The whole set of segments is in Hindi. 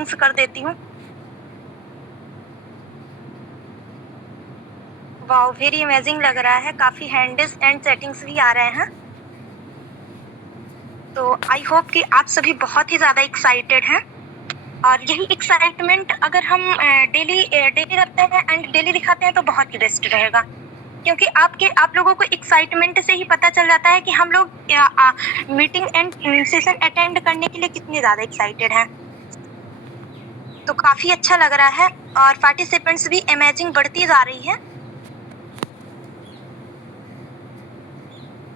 सेटिंग्स कर देती हूँ। वाओ, वेरी अमेजिंग लग रहा है, काफी हैंड्स एंड सेटिंग्स भी आ रहे हैं। तो आई होप कि आप सभी बहुत ही ज्यादा एक्साइटेड हैं, और यही एक्साइटमेंट अगर हम डेली रखते हैं एंड डेली दिखाते हैं तो बहुत ही बेस्ट रहेगा, क्योंकि आप लोगों को एक्साइटमेंट से ही पता चल जाता है कि हम लोग मीटिंग एंड सेशन अटेंड करने के लिए कितने ज्यादा एक्साइटेड हैं। तो काफी अच्छा लग रहा है, और पार्टिसिपेंट्स भी अमेजिंग बढ़ती जा रही है।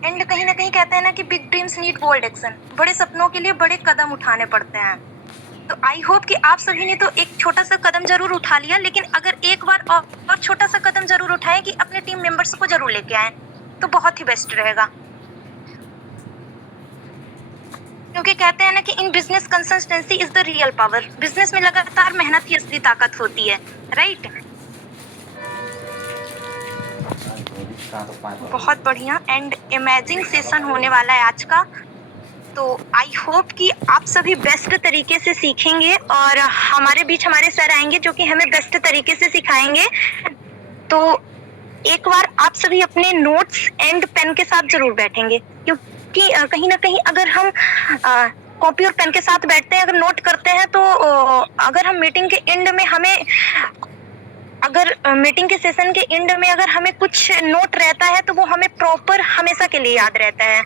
एंड कहीं ना कहीं कहते हैं ना कि big dreams need bold action, बड़े सपनों के लिए बड़े कदम उठाने पड़ते हैं। तो आई होप कि आप सभी ने तो एक छोटा सा कदम जरूर उठा लिया, लेकिन अगर एक बार और छोटा सा कदम जरूर उठाएं कि अपने टीम मेंबर्स को जरूर लेके आए, तो बहुत ही बेस्ट रहेगा। क्योंकि कहते हैं ना कि in business consistency is the real power, business में लगातार मेहनत ही असली ताकत होती है, राइट? बहुत बढ़िया एंड अमेजिंग सेशन होने वाला है आज का। तो आई होप कि आप सभी बेस्ट तरीके से सीखेंगे, और हमारे बीच हमारे सर आएंगे जो कि हमें बेस्ट तरीके से सिखाएंगे। तो एक बार आप सभी अपने नोट्स एंड पेन के साथ जरूर बैठेंगे, क्योंकि कहीं ना कहीं अगर हम कॉपी और पेन के साथ बैठते हैं, अगर नोट करते हैं, तो अगर हम मीटिंग के एंड में मीटिंग के सेशन के एंड में अगर हमें कुछ नोट रहता है, तो वो हमें प्रॉपर हमेशा के लिए याद रहता है।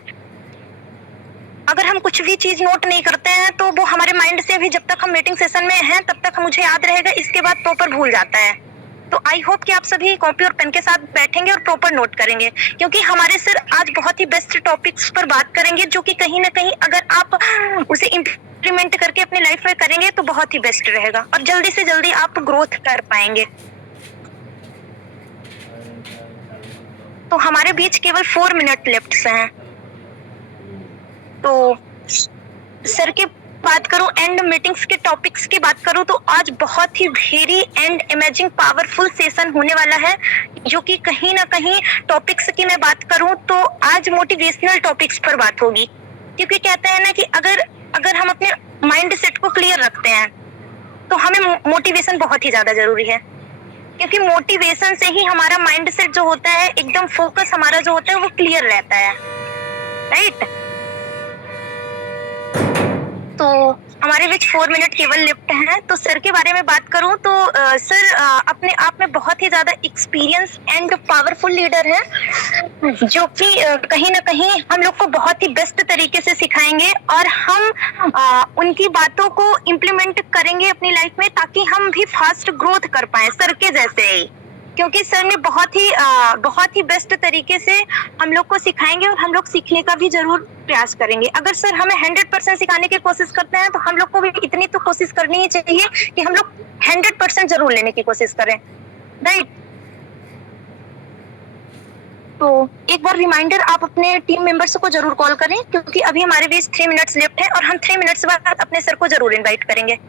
अगर हम कुछ भी चीज नोट नहीं करते हैं, तो वो हमारे माइंड से भी जब तक हम मीटिंग सेशन में हैं तब तक मुझे याद रहेगा, इसके बाद प्रॉपर भूल जाता है। तो आई होप कि आप सभी कॉपी और पेन के साथ बैठेंगे और प्रॉपर नोट करेंगे, क्योंकि हमारे सर आज बहुत ही बेस्ट टॉपिक्स पर बात करेंगे, जो कि कहीं ना कहीं अगर आप उसे इम्प्लीमेंट करके अपनी लाइफ में करेंगे तो बहुत ही बेस्ट रहेगा, और जल्दी से जल्दी आप ग्रोथ कर पाएंगे। तो हमारे बीच केवल 4 मिनट लेफ्ट हैं। तो सर की बात करूं एंड मीटिंग्स के टॉपिक्स की बात करूं, तो आज बहुत ही very and amazing powerful session होने वाला है, जो कि कहीं ना कहीं टॉपिक्स की मैं बात करूं तो आज मोटिवेशनल टॉपिक्स पर बात होगी। क्योंकि कहते हैं ना कि अगर हम अपने माइंड सेट को क्लियर रखते हैं, तो हमें मोटिवेशन बहुत ही ज्यादा जरूरी है, क्योंकि मोटिवेशन से ही हमारा माइंड सेट जो होता है, एकदम फोकस हमारा जो होता है वो क्लियर रहता है, राइट? तो हमारे बीच 4 मिनट केवल लिफ्ट हैं। तो सर के बारे में बात करूं तो सर अपने आप में बहुत ही ज्यादा एक्सपीरियंस एंड पावरफुल लीडर हैं, जो कि कहीं ना कहीं हम लोग को बहुत ही बेस्ट तरीके से सिखाएंगे, और हम उनकी बातों को इम्प्लीमेंट करेंगे अपनी लाइफ में, ताकि हम भी फास्ट ग्रोथ कर पाए सर के जैसे ही। क्योंकि सर ने बहुत ही बेस्ट तरीके से हम लोग को सिखाएंगे, और हम लोग सीखने का भी जरूर प्रयास करेंगे। अगर सर हमें 100% सिखाने की कोशिश करते हैं, तो हम लोग को भी इतनी तो कोशिश करनी ही चाहिए कि हम लोग 100% जरूर लेने की कोशिश करें, राइट? तो एक बार रिमाइंडर, आप अपने टीम मेंबर्स को जरूर कॉल करें, क्योंकि अभी हमारे बीच 3 मिनट्स लेफ्ट है, और हम 3 मिनट्स बाद अपने सर को जरूर इन्वाइट करेंगे।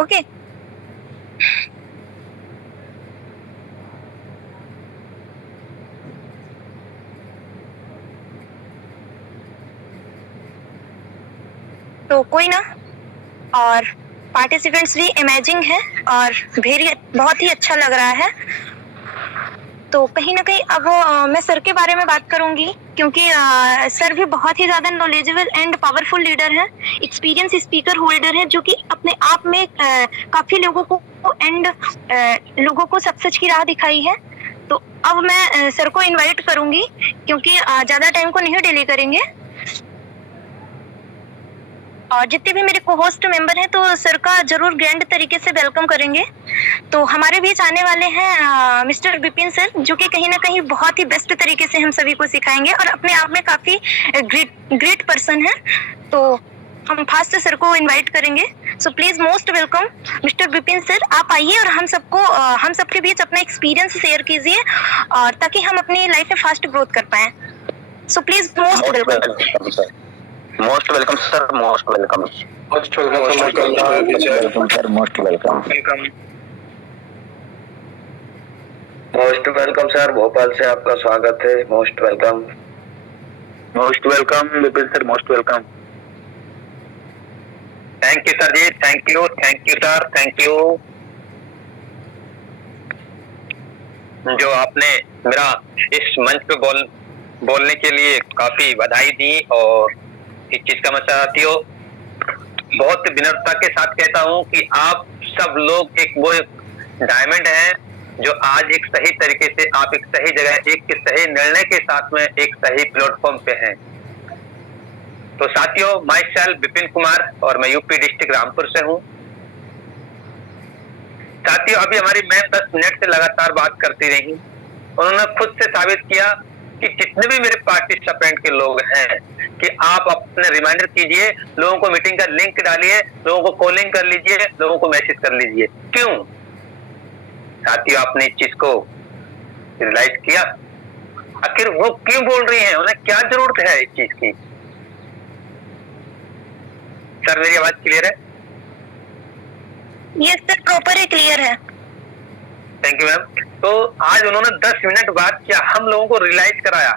ओके तो कोई ना, और पार्टिसिपेंट्स भी अमेजिंग है, और बहुत ही अच्छा लग रहा है। तो कहीं ना कहीं अब मैं सर के बारे में बात करूंगी, क्योंकि सर भी बहुत ही ज्यादा नॉलेजेबल एंड पावरफुल लीडर है, एक्सपीरियंस स्पीकर होल्डर है, जो कि अपने आप में काफी लोगों को सक्सेस की राह दिखाई है। तो अब मैं सर को इनवाइट करूंगी, क्योंकि ज्यादा टाइम को नहीं डिले करेंगे, और जितने भी मेरे को-होस्ट मेंबर हैं, तो सर का जरूर ग्रैंड तरीके से वेलकम करेंगे। तो हमारे बीच आने वाले हैं मिस्टर विपिन सर, जो कि कहीं ना कहीं बहुत ही बेस्ट तरीके से हम सभी को सिखाएंगे, और अपने आप में काफी ग्रेट पर्सन है। तो हम फास्ट सर को इनवाइट करेंगे। So please most welcome mister Vipin sir, आप आइए और हम सबके बीच अपना एक्सपीरियंस शेयर कीजिए, और ताकि हम अपनी लाइफ में फास्ट ग्रोथ कर पाए। So please most welcome sir. Most welcome, sir. Most welcome. Most welcome, sir. Most welcome. Most welcome, sir. Bhopal से आपका स्वागत है. Most welcome. Most welcome, Vipin sir. Most welcome. Thank you sir ji, thank you sir, thank you. जो आपने मेरा इस मंच पे बोलने के लिए काफी बधाई दी और इस चीज का मैं साथियों बहुत विनम्रता के साथ कहता हूँ कि आप सब लोग एक वो डायमंड हैं जो आज एक सही तरीके से आप एक सही जगह एक सही निर्णय के साथ में एक सही प्लेटफॉर्म पे हैं। तो साथियों, माई सेल्फ विपिन कुमार और मैं यूपी डिस्ट्रिक्ट रामपुर से हूँ। साथियों, अभी हमारी मैम 10 मिनट से लगातार बात करती रही। उन्होंने खुद से साबित किया कि जितने भी मेरे पार्टिसिपेंट के लोग हैं कि आप अपने रिमाइंडर कीजिए, लोगों को मीटिंग का लिंक डालिए, लोगों को कॉलिंग कर लीजिए, लोगों को मैसेज कर लीजिए। क्यों साथियों आपने इस चीज को रियलाइज किया? आखिर वो क्यों बोल रही हैं? उन्हें क्या जरूरत है इस चीज की? सर मेरी आवाज क्लियर है? यस सर, प्रॉपर है, क्लियर है। Thank you ma'am. तो आज उन्होंने 10 मिनट बाद क्या हम लोगों को रियलाइज कराया,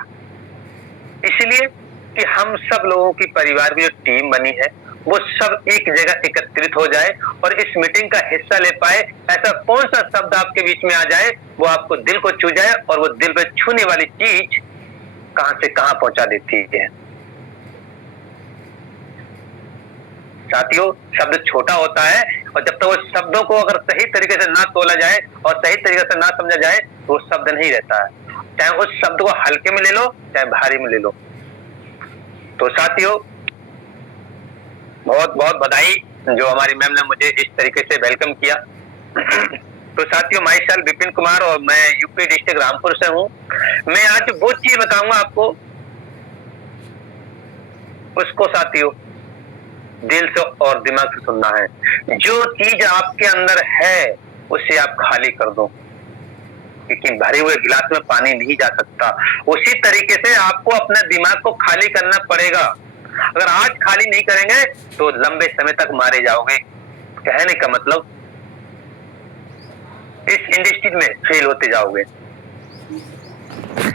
इसलिए कि हम सब लोगों की परिवार की जो टीम बनी है वो सब एक जगह एकत्रित हो जाए और इस मीटिंग का हिस्सा ले पाए। ऐसा कौन सा शब्द आपके बीच में आ जाए वो आपको दिल को छू जाए और वो दिल पे छूने वाली चीज कहां से कहां पहुंचा देती है। साथियों, शब्द छोटा होता है और जब तक वो शब्दों को अगर सही तरीके से ना तोला जाए और सही तरीके से ना समझा जाए तो वो शब्द नहीं रहता है। चाहे उस शब्द को हल्के में ले लो चाहे भारी में ले लो। तो साथियों, बहुत बहुत बधाई जो हमारी मैम ने मुझे इस तरीके से वेलकम किया। तो साथियों, माई सेल्फ विपिन कुमार और मैं यूपी डिस्ट्रिक्ट रामपुर से हूँ। मैं आज वो चीज बताऊंगा आपको, उसको साथियों दिल से और दिमाग से सुनना है। जो चीज आपके अंदर है उसे आप खाली कर दो, क्योंकि भरे हुए गिलास में पानी नहीं जा सकता। उसी तरीके से आपको अपने दिमाग को खाली करना पड़ेगा। अगर आज खाली नहीं करेंगे तो लंबे समय तक मारे जाओगे। कहने का मतलब इस इंडस्ट्री में फेल होते जाओगे।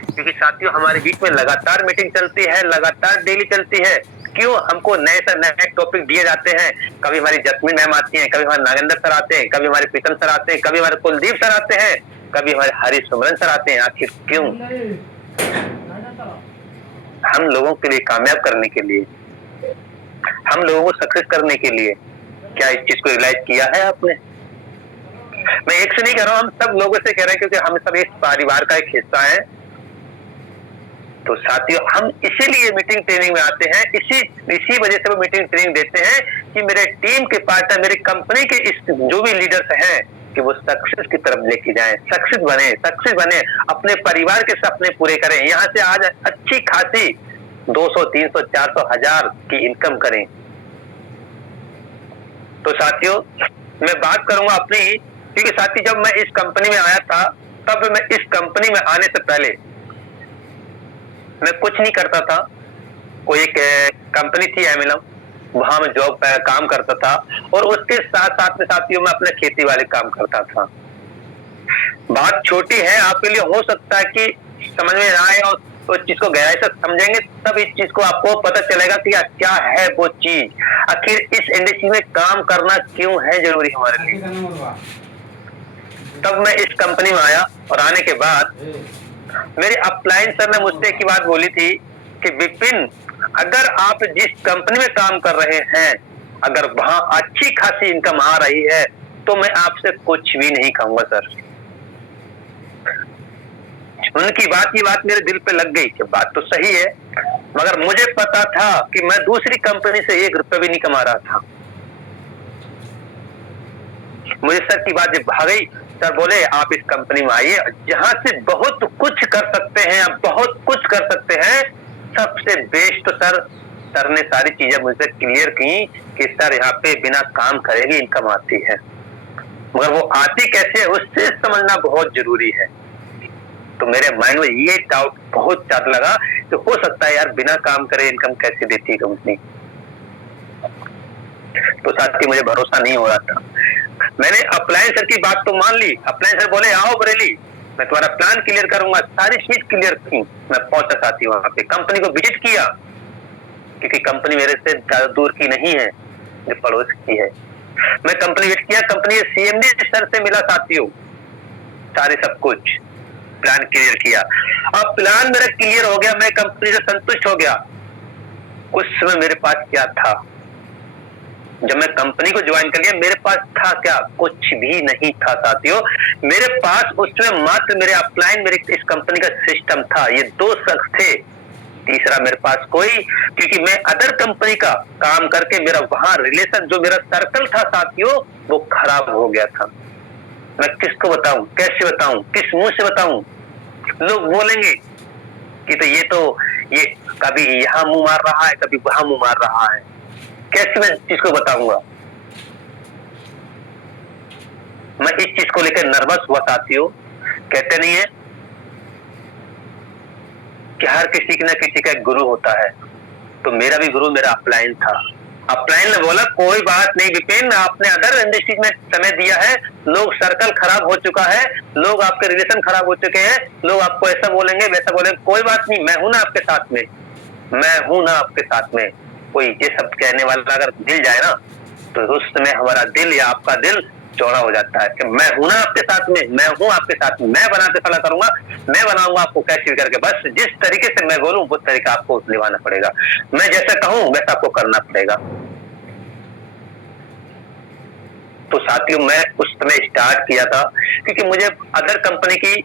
क्योंकि साथियों, हमारे बीच में लगातार मीटिंग चलती है, लगातार डेली चलती है। क्यों? हमको नए से नए टॉपिक दिए जाते हैं। कभी हमारी जस्मीन मैम आती हैं, कभी हमारे नागेंद्र सर आते हैं, कभी हमारे प्रीतम सर आते हैं, कभी हमारे कुलदीप सर आते हैं, कभी हमारे हरी सुमरन सर आते हैं। आखिर क्यों? हम लोगों के लिए कामयाब करने के लिए, हम लोगों को सक्सेस करने के लिए। क्या इस चीज को रियलाइज किया है आपने? मैं एक से नहीं कह रहा हूं, हम सब लोगों से कह रहे हैं, क्योंकि हम सब इस परिवार का एक हिस्सा है। तो साथियों, हम इसीलिए मीटिंग ट्रेनिंग में आते हैं, इसी वजह से वो मीटिंग ट्रेनिंग देते हैं कि मेरे टीम के पार्टनर, मेरी कंपनी के इस जो भी लीडर्स हैं कि वो सक्सेस की तरफ लेके जाएं, सक्सेस बने, अपने परिवार के सपने पूरे करें। यहाँ से आज अच्छी खासी 200, 300, 400, 1000 की इनकम करें। तो साथियों, मैं बात करूंगा अपनी, क्योंकि साथी जब मैं इस कंपनी में आया था, तब मैं इस कंपनी में आने से पहले मैं कुछ नहीं करता था। कोई एक कंपनी थी एमिलम, वहां मैं जॉब काम करता था और उसके साथ साथ में साथियों मैं अपने खेती वाले काम करता था। बात छोटी है, आपके लिए हो सकता है कि समझ में ना आए और उस चीज को गहराई से समझेंगे तब इस चीज को आपको पता चलेगा कि क्या है वो चीज। आखिर इस इंडस्ट्री में काम करना क्यों है जरूरी हमारे लिए। तब मैं इस कंपनी में आया और आने के बाद मेरे अपलाइन सर ने मुझसे एक बात बोली थी कि विपिन, अगर आप जिस कंपनी में काम कर रहे हैं अगर वहां अच्छी खासी इनकम आ रही है तो मैं आपसे कुछ भी नहीं कहूंगा सर। उनकी ये बात मेरे दिल पे लग गई कि बात तो सही है, मगर मुझे पता था कि मैं दूसरी कंपनी से 1 रुपया भी नहीं कमा रहा था। मुझे सर की बात जब भा गई, सर बोले आप इस कंपनी में आइए, जहां से बहुत कुछ कर सकते हैं, आप बहुत कुछ कर सकते हैं। सबसे बेस्ट तो सर ने सारी चीजें मुझसे क्लियर की कि सर यहाँ पे बिना काम करे भी इनकम आती है, मगर वो आती कैसे है उससे समझना बहुत जरूरी है। तो मेरे माइंड में ये डाउट बहुत ज्यादा लगा कि हो सकता है यार बिना काम करे इनकम कैसे देती है कंपनी। तो साथी मुझे भरोसा नहीं हो रहा था। मैंने अपलाइन सर की बात तो मान ली। अपलाइन सर बोले आओ बरेली, मैं तुम्हारा प्लान क्लियर करूंगा। सारी चीज क्लियर की। मैं पहुंचा साथी वहां पे, कंपनी को विजिट किया, क्योंकि कंपनी मेरे से ज्यादा दूर की नहीं है। जो पड़ोस की है। मैं कंपनी विजिट किया, कंपनी सीएमडी सर से मिला साथियों, सारे सब कुछ प्लान क्लियर किया। अब प्लान मेरा क्लियर हो गया, मैं कंपनी से संतुष्ट हो गया। उस समय मेरे पास क्या था? जब मैं कंपनी को ज्वाइन कर लिया, मेरे पास था क्या? कुछ भी नहीं था साथियों। मेरे पास उस समय मात्र मेरे अपलाइन, मेरे इस कंपनी का सिस्टम था। ये 2 शख्स थे, तीसरा मेरे पास कोई, क्योंकि मैं अदर कंपनी का काम करके मेरा वहां रिलेशन, जो मेरा सर्कल था साथियों, वो खराब हो गया था। मैं किसको बताऊं, कैसे बताऊं, किस मुंह से बताऊं? लोग बोलेंगे कि ये कभी यहाँ मुंह मार रहा है, कभी वहां मुंह मार रहा है। कैसे मैं किसको बताऊंगा? मैं इस चीज को लेकर नर्वस हुआ साथियों। कहते नहीं है कि हर किसी की ना किसी का एक गुरु होता है, तो मेरा भी गुरु मेरा अपलाइन था। अपलाइन ने बोला कोई बात नहीं विपिन, आपने अदर इंडस्ट्री में समय दिया है, लोग सर्कल खराब हो चुका है, लोग आपके रिलेशन खराब हो चुके हैं, लोग आपको ऐसा बोलेंगे वैसा बोलेंगे, कोई बात नहीं, मैं हूं ना आपके साथ में, मैं हूं ना आपके साथ में। कोई ये सब कहने वाला अगर मिल जाए ना, तो उस समय हमारा दिल या आपका दिल चौड़ा हो जाता है कि मैं हूं ना आपके साथ में, मैं हूं आपके साथ में, मैं बना के फला करूंगा, मैं बनाऊंगा आपको कैसे भी करके, बस जिस तरीके से मैं बोलूं उस तरीका आपको निभाना पड़ेगा, मैं जैसा कहूं वैसा आपको करना पड़ेगा। तो साथियों मैं उस समय स्टार्ट किया था, क्योंकि मुझे अदर कंपनी की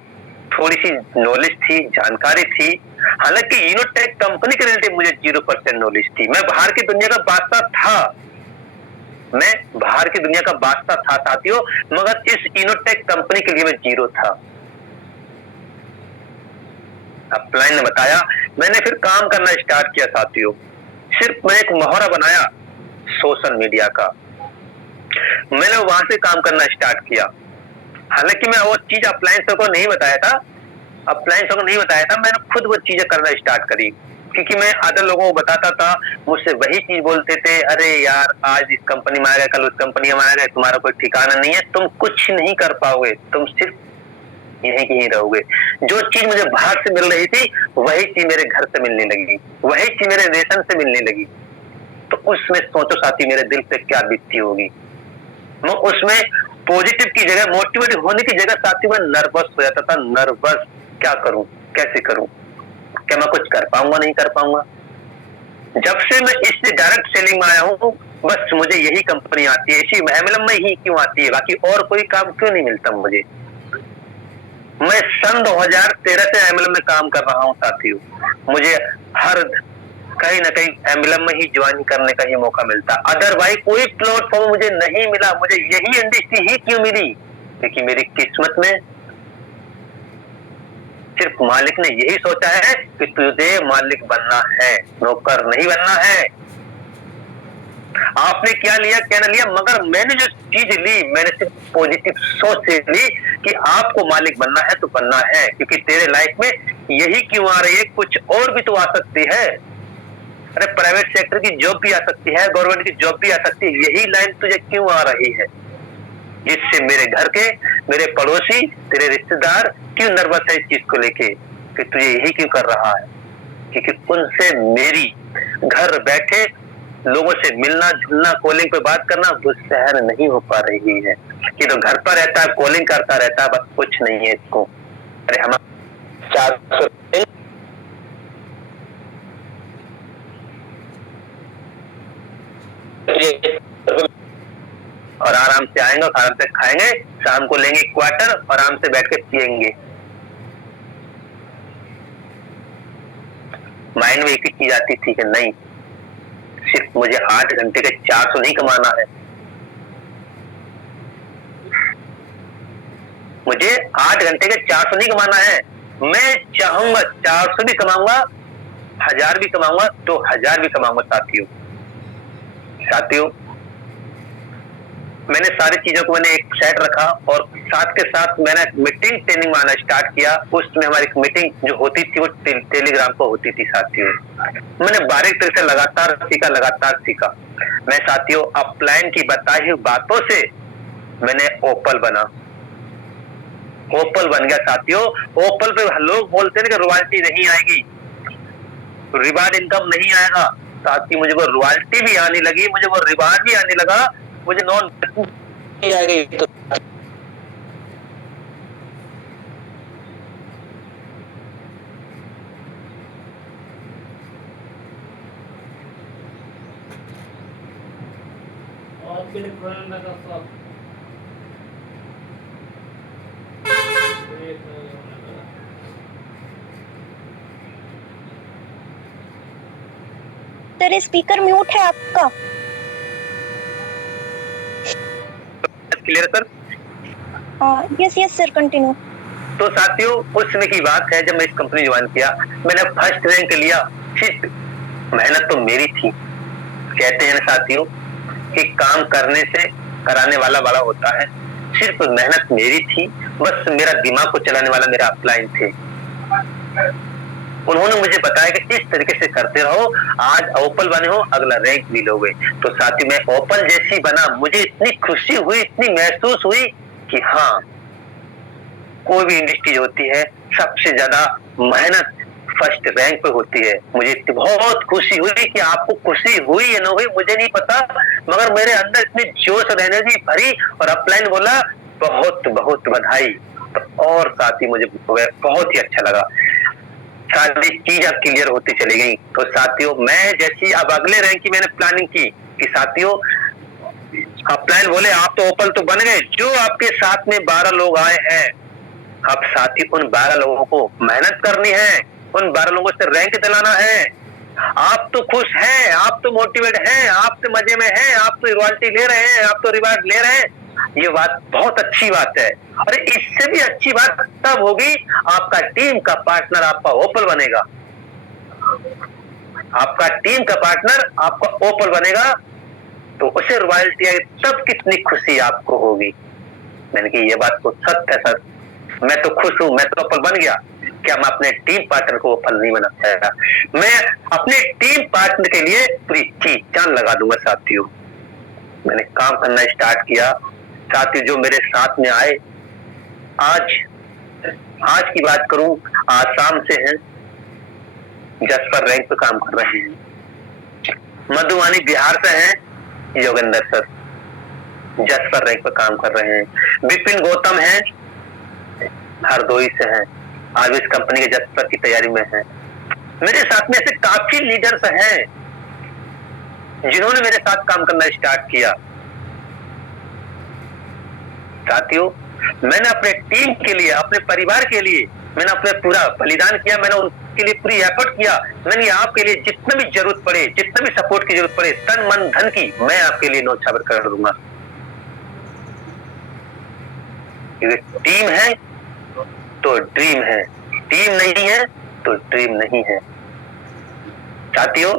थोड़ी सी नॉलेज थी, जानकारी थी। हालांकि यूनिटेक कंपनी के रिलेटेड मुझे 0% नॉलेज थी। मैं बाहर की दुनिया का बादशाह था, मैं बाहर की दुनिया का बादशाह था साथियों, मगर इस यूनिटेक कंपनी के लिए मैं 0 था। अपलाइन ने बताया, मैंने फिर काम करना स्टार्ट किया साथियों। सिर्फ मैं एक मोहरा बनाया सोशल मीडिया का, मैंने वहां से काम करना स्टार्ट किया। हालांकि मैं वो चीज अपलाइन को नहीं बताया था, मैंने खुद वो चीजें करना स्टार्ट करी, क्योंकि मैं अदर लोगों को बताता था, मुझसे वही चीज बोलते थे, अरे यार आज इस कंपनी में आ गए, कल उस कंपनी में आ गए, तुम्हारा कोई ठिकाना नहीं है, तुम कुछ नहीं कर पाओगे, तुम सिर्फ यहीं की ही रहोगे। जो चीज मुझे बाहर से मिल रही थी वही चीज मेरे घर से मिलने लगी, वही चीज मेरे रिलेशन से मिलने लगी। तो उसमें सोचो साथी मेरे दिल पे क्या बीतती होगी। मैं उसमें पॉजिटिव की जगह, मोटिवेट होने की जगह साथी मैं नर्वस हो जाता था। नर्वस, क्या करूं, कैसे करूं, क्या मैं कुछ कर पाऊंगा, नहीं कर पाऊंगा। जब से मैं इस डायरेक्ट सेलिंग में आया हूं, बस मुझे यही कंपनी आती है, इसी एमएलएम में ही क्यों आती है, बाकी और कोई काम क्यों नहीं मिलता मुझे। मैं सन 2013 से एमएलएम में काम कर रहा हूं साथियों, मुझे हर कहीं ना कहीं एमएलएम में ही ज्वाइन करने का ही मौका मिलता, अदरवाइज कोई प्लेटफॉर्म मुझे नहीं मिला। मुझे यही इंडस्ट्री ही क्यों मिली, क्योंकि मेरी किस्मत में सिर्फ मालिक ने यही सोचा है कि तुझे मालिक बनना है, नौकर नहीं बनना है। आपने क्या लिया क्या ना लिया, मगर मैंने जो चीज ली, मैंने सिर्फ पॉजिटिव सोच से ली कि आपको मालिक बनना है तो बनना है, क्योंकि तेरे लाइफ में यही क्यों आ रही है, कुछ और भी तो आ सकती है। अरे प्राइवेट सेक्टर की जॉब भी आ सकती है, गवर्नमेंट की जॉब भी आ सकती है, यही लाइन तुझे क्यों आ रही है, जिससे मेरे घर के, मेरे पड़ोसी, तेरे रिश्तेदार क्यों नर्वस है इस चीज को लेके कि तुझे यही क्यों कर रहा है, क्योंकि उनसे मेरी घर बैठे लोगों से मिलना जुलना, कॉलिंग पे बात करना वो सहन नहीं हो पा रही है। कि तो घर पर रहता है, कॉलिंग करता रहता है, बस कुछ नहीं है इसको। अरे हम 400 और आराम से आएंगे, आराम से खाएंगे, शाम को लेंगे क्वार्टर और आराम से बैठ के पिएंगे। माइंड में एक ही चीज आती थी कि नहीं, सिर्फ मुझे 8 घंटे के 400 नहीं कमाना है, मुझे 8 घंटे के 400 नहीं कमाना है। मैं चाहूंगा 400 भी कमाऊंगा, 1000 भी कमाऊंगा, 2000 भी कमाऊंगा साथियों। मैंने सारी चीजों को मैंने एक साइड रखा और साथ के साथ मैंने मीटिंग ट्रेनिंग आना स्टार्ट किया। उसमें हमारी मीटिंग जो होती थी वो टेलीग्राम पर होती थी साथियों। मैंने बारीक तरह से लगातार सीखा। मैं साथियों अपलाइन की बताई हुई बातों से मैंने ओपल बन गया साथियों। ओपल पे लोग बोलते हैं कि रॉयल्टी नहीं आएगी, रिवार्ड इनकम नहीं आएगा, साथ ही मुझे वो रॉयल्टी भी आने लगी, मुझे वो रिवार्ड भी आने लगा, मुझे नॉन आ गई। तो सर स्पीकर म्यूट है आपका। Clear sir? Yes yes sir, continue. तो साथियों, उस समय की बात है जब मैं इस कंपनी ज्वाइन किया, मैंने फर्स्ट रैंक लिया। सिर्फ मेहनत तो मेरी थी। कहते हैं साथियों कि काम करने से कराने वाला बड़ा होता है। सिर्फ मेहनत मेरी थी, बस मेरा दिमाग को चलाने वाला मेरा अपलाइन थे। उन्होंने मुझे बताया कि इस तरीके से करते रहो, आज ओपल बने हो, अगला रैंक भी लोगे। तो साथी मैं ओपल जैसी बना, मुझे इतनी खुशी हुई, इतनी महसूस हुई कि हाँ, कोई भी इंडस्ट्री होती है सबसे ज्यादा मेहनत फर्स्ट रैंक पे होती है। मुझे बहुत खुशी हुई कि आपको खुशी हुई या ना हुई मुझे नहीं पता, मगर मेरे अंदर इतनी जोश और एनर्जी भरी और अपलाइन बोला बहुत बहुत बधाई। तो और साथी मुझे बहुत ही अच्छा लगा, सारी चीज अब क्लियर होती चली गई। तो साथियों मैं जैसी अब अगले रैंक की मैंने प्लानिंग की कि साथियों अपलाइन बोले आप तो ओपल तो बन गए, जो आपके साथ में 12 लोग आए हैं, अब साथी उन 12 लोगों को मेहनत करनी है, उन 12 लोगों से रैंक दिलाना है। आप तो खुश हैं, आप तो मोटिवेट हैं, आप तो मजे में हैं, आप तो रॉयल्टी ले रहे हैं, आप तो रिवार्ड ले रहे हैं, ये बात बहुत अच्छी बात है। और इससे भी अच्छी बात तब होगी आपका टीम का पार्टनर आपका ओपल बनेगा, आपका टीम का पार्टनर आपका ओपल बनेगा, तो उसे रॉयल्टी आई तब कितनी खुशी आपको होगी। मैंने कि ये बात तो सत्य है सर, मैं तो खुश हूं, मैं तो ओपल बन गया, क्या मैं अपने टीम पार्टनर को ओपल नहीं बना पाया? मैं अपने टीम पार्टनर के लिए पूरी चीज जान लगा दूंगा। साथियों मैंने काम करना स्टार्ट किया। साथियों जो मेरे साथ में आए, आज की बात करूं, आसाम से हैं, जसपर रैंक पे काम कर रहे हैं। मधुबनी बिहार से हैं योगेंद्र सर, जसपर रैंक पे काम कर रहे हैं। विपिन गौतम हैं, हरदोई से हैं, आज इस कंपनी के जसपर की तैयारी में हैं। मेरे साथ में ऐसे काफी लीडर्स हैं जिन्होंने मेरे साथ काम करना स्टार्ट किया। साथियों मैंने अपने टीम के लिए, अपने परिवार के लिए मैंने अपने पूरा बलिदान किया, मैंने उनके लिए पूरी एफर्ट किया। मैंने आपके लिए जितना भी जरूरत पड़े, जितना भी सपोर्ट की जरूरत पड़े, तन मन धन की मैं आपके लिए न्योछावर कर दूंगा। टीम है तो ड्रीम है, टीम नहीं है तो ड्रीम नहीं है। साथियों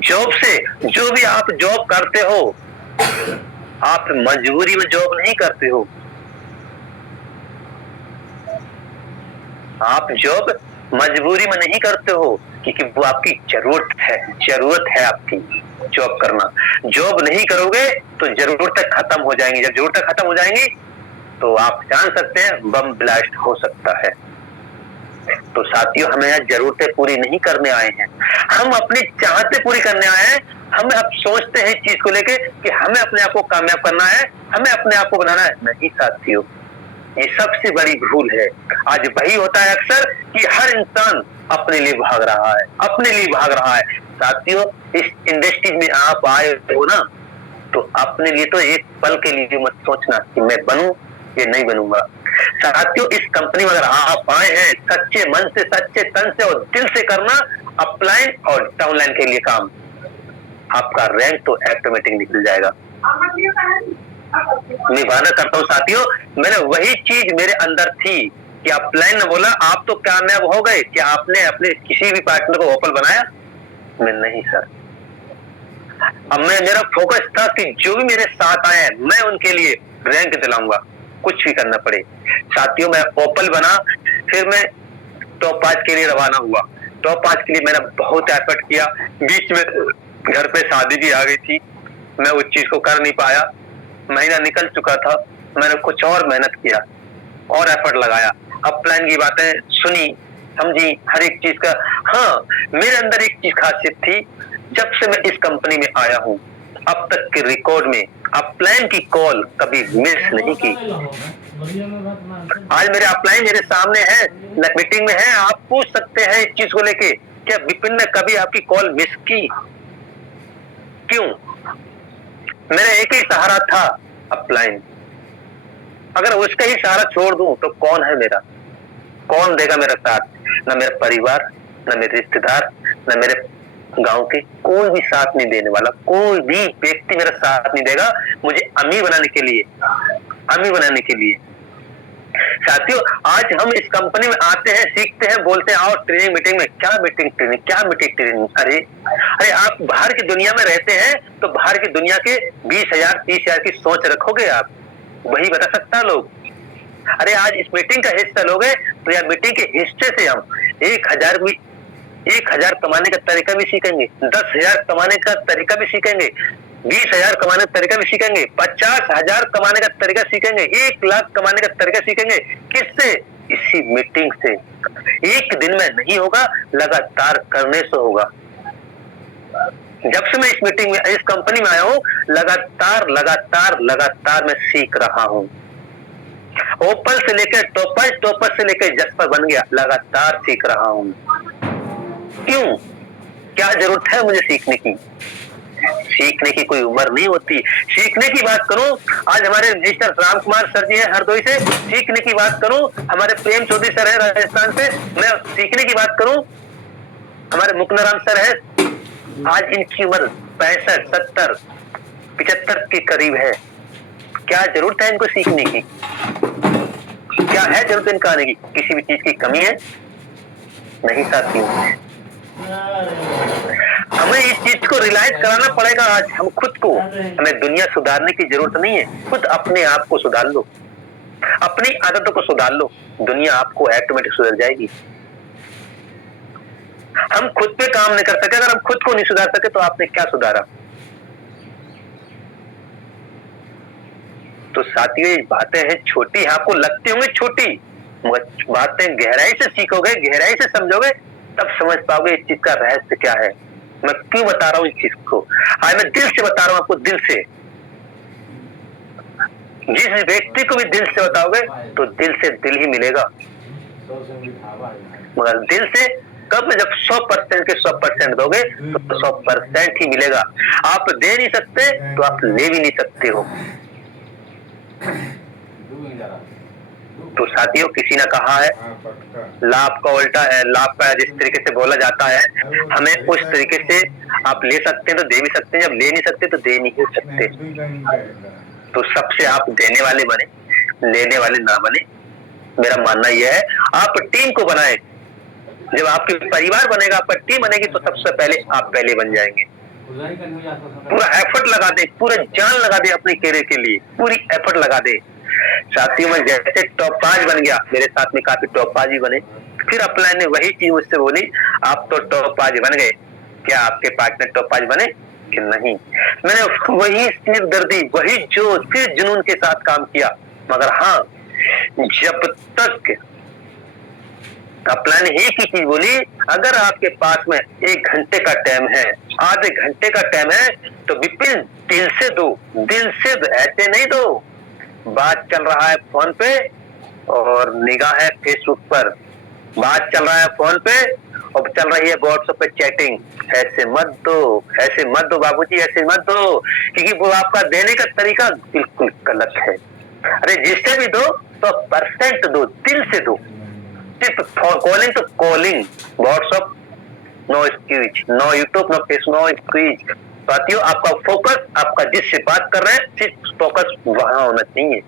जॉब से, जो भी आप जॉब करते हो, आप मजबूरी में जॉब नहीं करते हो, आप जॉब मजबूरी में नहीं करते हो, क्योंकि वो आपकी जरूरत है आपकी जॉब करना। जॉब नहीं करोगे तो जरूरतें खत्म हो जाएंगी, जब जरूरतें खत्म हो जाएंगी तो आप जान सकते हैं बम ब्लास्ट हो सकता है। तो साथियों हमें यहाँ जरूरतें पूरी नहीं करने आए हैं, हम अपनी चाहते पूरी करने आए हैं। हम अब सोचते हैं इस चीज को लेके कि हमें अपने आप को कामयाब करना है, हमें अपने आप को बनाना है। नहीं साथियों, ये सबसे बड़ी भूल है। आज वही होता है अक्सर कि हर इंसान अपने लिए भाग रहा है, अपने लिए भाग रहा है। साथियों इस इंडस्ट्री में आप आए हो ना, तो अपने लिए तो एक पल के लिए मत सोचना कि मैं बनूं ये नहीं बनूंगा। साथियों इस कंपनी में अगर आप आए हैं, सच्चे मन से, सच्चे तन से और दिल से करना अपलाइन और डाउनलाइन के लिए काम, आपका रैंक तो ऑटोमेटिक निकल जाएगा। मैं वादा करता हूँ साथियों, मैंने वही चीज मेरे अंदर थी कि अपलाइन ने बोला आप तो कामयाब हो गए, क्या आपने अपने किसी भी पार्टनर को ओपल बनाया? मैं नहीं सर। अब मेरा फोकस था कि जो भी मेरे साथ आए हैं मैं उनके लिए रैंक दिलाऊंगा, कुछ भी करना पड़े। साथियों मैं ओपल बना, फिर मैं टॉप 5 के लिए रवाना हुआ। टॉप 5 के लिए मैंने बहुत एफर्ट किया, बीच में घर पे शादी भी आ गई थी, मैं उस चीज को कर नहीं पाया, महीना निकल चुका था, मैंने कुछ और मेहनत किया और एफर्ट लगाया, अपलाइन की बातें सुनी, समझी, हर एक चीज का। हाँ मेरे अंदर एक चीज खासियत थी, जब से मैं इस कंपनी में आया हूँ अब तक के रिकॉर्ड में अपलाइन की कॉल कभी मिस नहीं की। आज मेरे अपलाइन मेरे सामने है, मीटिंग में है, आप पूछ सकते हैं इस चीज को लेके, क्या विपिन ने कभी आपकी कॉल मिस की? क्यों? मेरा एक ही सहारा था, अपलाइन। अगर उसका ही सहारा छोड़ दूं तो कौन है मेरा, कौन देगा मेरा साथ? न मेरा परिवार, न मेरे रिश्तेदार, न मेरे गांव के, कोई भी साथ नहीं देने वाला, कोई भी व्यक्ति मेरा साथ नहीं देगा मुझे अमीर बनाने के लिए, अमीर बनाने के लिए। साथियों, आज हम इस कंपनी में आते हैं, सीखते हैं, बोलते हैं आओ ट्रेनिंग मीटिंग में। क्या मीटिंग ट्रेनिंग, क्या मीटिंग ट्रेनिंग? अरे आप बाहर की दुनिया में रहते हैं तो बाहर की दुनिया के 20,000 30,000 की सोच रखोगे आप, वही बता सकता है लोग। अरे आज इस मीटिंग का हिस्सा लोगे तो यार मीटिंग के हिस्से से हम 1,000 कमाने का तरीका भी सीखेंगे, 10,000 कमाने का तरीका भी सीखेंगे, 20,000 कमाने का तरीका भी सीखेंगे, 50,000 कमाने का तरीका सीखेंगे, 1,00,000 कमाने का तरीका सीखेंगे। किससे? इसी मीटिंग से। एक दिन में नहीं होगा, लगातार करने से होगा। जब से मैं इस मीटिंग में, इस कंपनी में आया हूँ, लगातार मैं सीख रहा हूँ। ओपन से लेकर टॉपर, टॉपर से लेकर जस्पर बन गया, लगातार सीख रहा हूँ। क्यों? क्या जरूरत है मुझे सीखने की? सीखने की कोई उम्र नहीं होती। सीखने की बात करूं, आज हमारे मिस्टर राम कुमार सर जी हैं हरदोई से, सीखने की बात करूं, हमारे प्रेम चौधरी सर है राजस्थान से, मैं सीखने की बात करूं, हमारे मुकनाराम सर है, आज इनकी उम्र 65, 70, 75 के करीब है। क्या जरूरत है इनको सीखने की? क्या है जरूरत इनको आने की? किसी भी चीज की कमी है? नहीं साथियों, हमें इस चीज को रियलाइज कराना पड़ेगा। आज हम खुद को, हमें दुनिया सुधारने की जरूरत नहीं है, खुद अपने आप को सुधार लो, अपनी आदतों को सुधार लो, दुनिया आपको ऑटोमेटिक सुधर जाएगी। हम खुद पे काम नहीं कर सके, अगर हम खुद को नहीं सुधार सके तो आपने क्या सुधारा? तो साथियों, ये बातें हैं छोटी, आपको लगती होंगी छोटी, मगर बातें गहराई से सीखोगे, गहराई से समझोगे, तब समझ पाओगे इस चीज का रहस्य क्या है। मैं क्यों बता रहा हूँ इस चीज को? आज मैं दिल से बता रहा हूँ आपको, दिल से। जिस व्यक्ति को भी दिल से बताओगे तो दिल से दिल ही मिलेगा, मगर दिल से कब? जब 100% के 100% दोगे तो 100% ही मिलेगा। आप दे नहीं सकते तो आप ले भी नहीं सकते हो। तो साथियों, किसी ने कहा है लाभ का उल्टा है लाभ का, जिस तरीके से बोला जाता है हमें उस तरीके से आप ले सकते हैं तो दे भी सकते हैं, जब ले नहीं सकते तो दे नहीं सकते। तो सबसे आप देने वाले बने, लेने वाले ना बने। मेरा मानना यह है आप टीम को बनाए। जब आपके परिवार बनेगा, आपका टीम बनेगी तो सबसे पहले आप पहले बन जाएंगे। पूरा एफर्ट लगा दे, पूरा जान लगा दे अपने कैरियर के लिए, पूरी एफर्ट लगा दे। साथियों, में जैसे टॉप 5 बन गया, मेरे साथ में काफी टॉप 5 भी बने। फिर अपलाइन ने वही चीज मुझसे बोली, आप तो टॉप 5 बन गए, क्या आपके पार्टनर टॉप 5 बने कि नहीं? मैंने वही सिरदर्दी, वही जोश, फिर जुनून के साथ काम किया। मगर हाँ, जब तक अपलाइन एक ही चीज बोली, अगर आपके पास में 1 घंटे का टाइम है, आधे घंटे का टाइम है, तो विपिन दिल से दो, दिल से ऐसे नहीं दो। बात चल रहा है फोन पे और निगाह है फेसबुक पर, बात चल रहा है फोन पे और चल रही है व्हाट्सएप पे चैटिंग। ऐसे मत दो, ऐसे मत दो बाबूजी, ऐसे मत दो, क्योंकि वो आपका देने का तरीका बिल्कुल गलत है। अरे जिससे भी दो तो परसेंट दो, दिल से दो। सिर्फ कॉलिंग तो calling, WhatsApp no excuse, no YouTube, no Facebook, no excuse. साथियों, आपका फोकस, आपका जिससे बात कर रहे हैं, सिर्फ फोकस वहां होना चाहिए।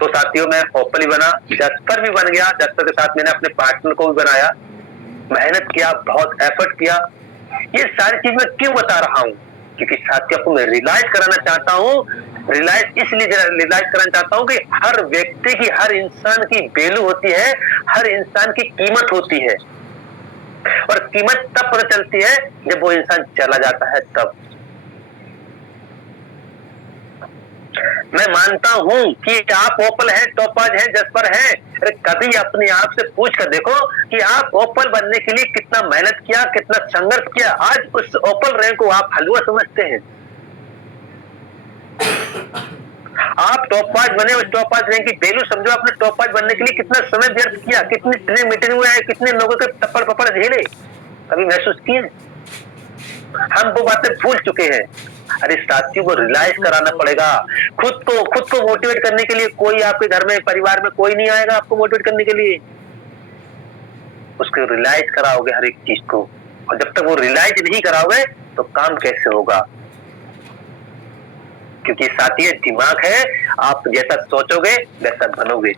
तो साथियों, मैं ओपन ही बना, जस्पर भी बन गया, जस्पर के साथ मैंने अपने पार्टनर को भी बनाया, मेहनत किया, बहुत एफर्ट किया। ये सारी चीज मैं क्यों बता रहा हूँ? क्योंकि साथियों को मैं रियलाइज कराना चाहता हूँ, रियलाइज इसलिए रियलाइज कराना चाहता हूँ कि हर व्यक्ति की, हर इंसान की वैल्यू होती है, हर इंसान की कीमत होती है, और कीमत तब पता चलती है जब वो इंसान चला जाता है तब। मैं मानता हूं कि आप ओपल हैं, टोपाज हैं, जस्पर हैं। अरे कभी अपने आप से पूछ कर देखो कि आप ओपल बनने के लिए कितना मेहनत किया, कितना संघर्ष किया। आज उस ओपल रैंक को आप हलवा समझते हैं। आप टॉपाज बने, उस टॉपाज रैंक की वैल्यू समझो। आपने टॉपाज बनने के लिए कितना समय व्यर्थ किया, कितनी ट्रेनिंग मीटिंग हुआ है, कितने लोगों के थप्पड़ पपड़ झेले, कभी महसूस किए? हम वो बातें भूल चुके हैं। अरे साथियों को रियलाइज कराना पड़ेगा। खुद को मोटिवेट करने के लिए कोई आपके घर में, परिवार में कोई नहीं आएगा आपको मोटिवेट करने के लिए। उसको रियलाइज कराओगे हर एक चीज को, और जब तक वो रियलाइज नहीं कराओगे तो काम कैसे होगा? क्योंकि साथियों दिमाग है, आप जैसा सोचोगे वैसा बनोगे,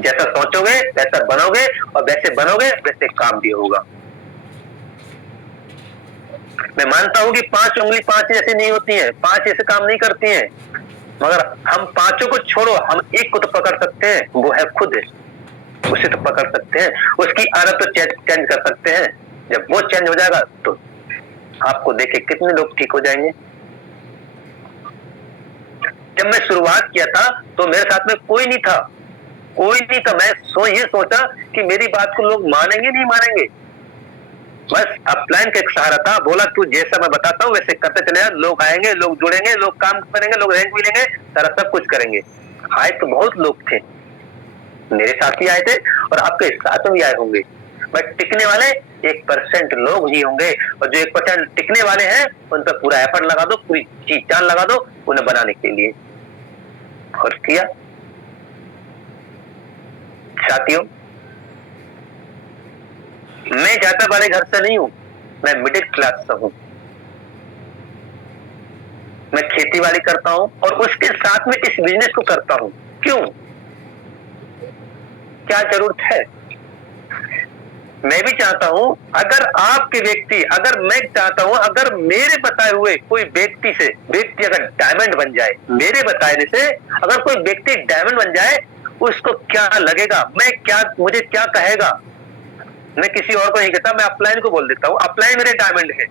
जैसा सोचोगे वैसा बनोगे, और वैसे बनोगे वैसे काम भी होगा। मैं मानता हूं कि 5 उंगली 5 जैसी नहीं होती हैं, 5 ऐसे काम नहीं करती हैं, मगर हम पांचों को छोड़ो, हम एक को तो पकड़ सकते हैं, वो है खुद है। उसे तो पकड़ सकते हैं, उसकी आदत तो चेंज कर सकते हैं। जब वो चेंज हो जाएगा तो आपको देखे कितने लोग ठीक हो जाएंगे। जब मैं शुरुआत किया था तो मेरे साथ में कोई नहीं था। मैं ये सोचा कि मेरी बात को लोग मानेंगे नहीं मानेंगे, बस अपलाइन का एक सहारा था। बोला तू जैसा मैं बताता हूँ वैसे करते चले, लोग आएंगे, लोग जुड़ेंगे, लोग काम करेंगे, लोग रैंक मिलेंगे, सारा सब कुछ करेंगे। आए तो बहुत लोग थे, मेरे साथ ही आए थे और आपके साथ भी आए होंगे, बट टिकने वाले 1% लोग ही होंगे। और जो 1% टिकने वाले हैं उन पर पूरा एफर्ट लगा दो, पूरी चीज जान लगा दो उन्हें बनाने के लिए। और किया साथियों। मैं ज्यादा बड़े घर से नहीं हूं, मैं मिडिल क्लास से हूं। मैं खेती बाड़ी करता हूं और उसके साथ में इस बिजनेस को करता हूं। क्यों? क्या जरूरत है? मैं भी चाहता हूं, अगर आपके व्यक्ति, अगर मैं चाहता हूं, अगर मेरे बताए हुए कोई व्यक्ति अगर डायमंड बन जाए, मेरे बताने से अगर कोई व्यक्ति डायमंड बन जाए, उसको क्या लगेगा, मुझे क्या कहेगा? मैं किसी और को नहीं कहता, मैं अपलाइन को बोल देता हूँ, अपलाइन मेरे डायमंड है,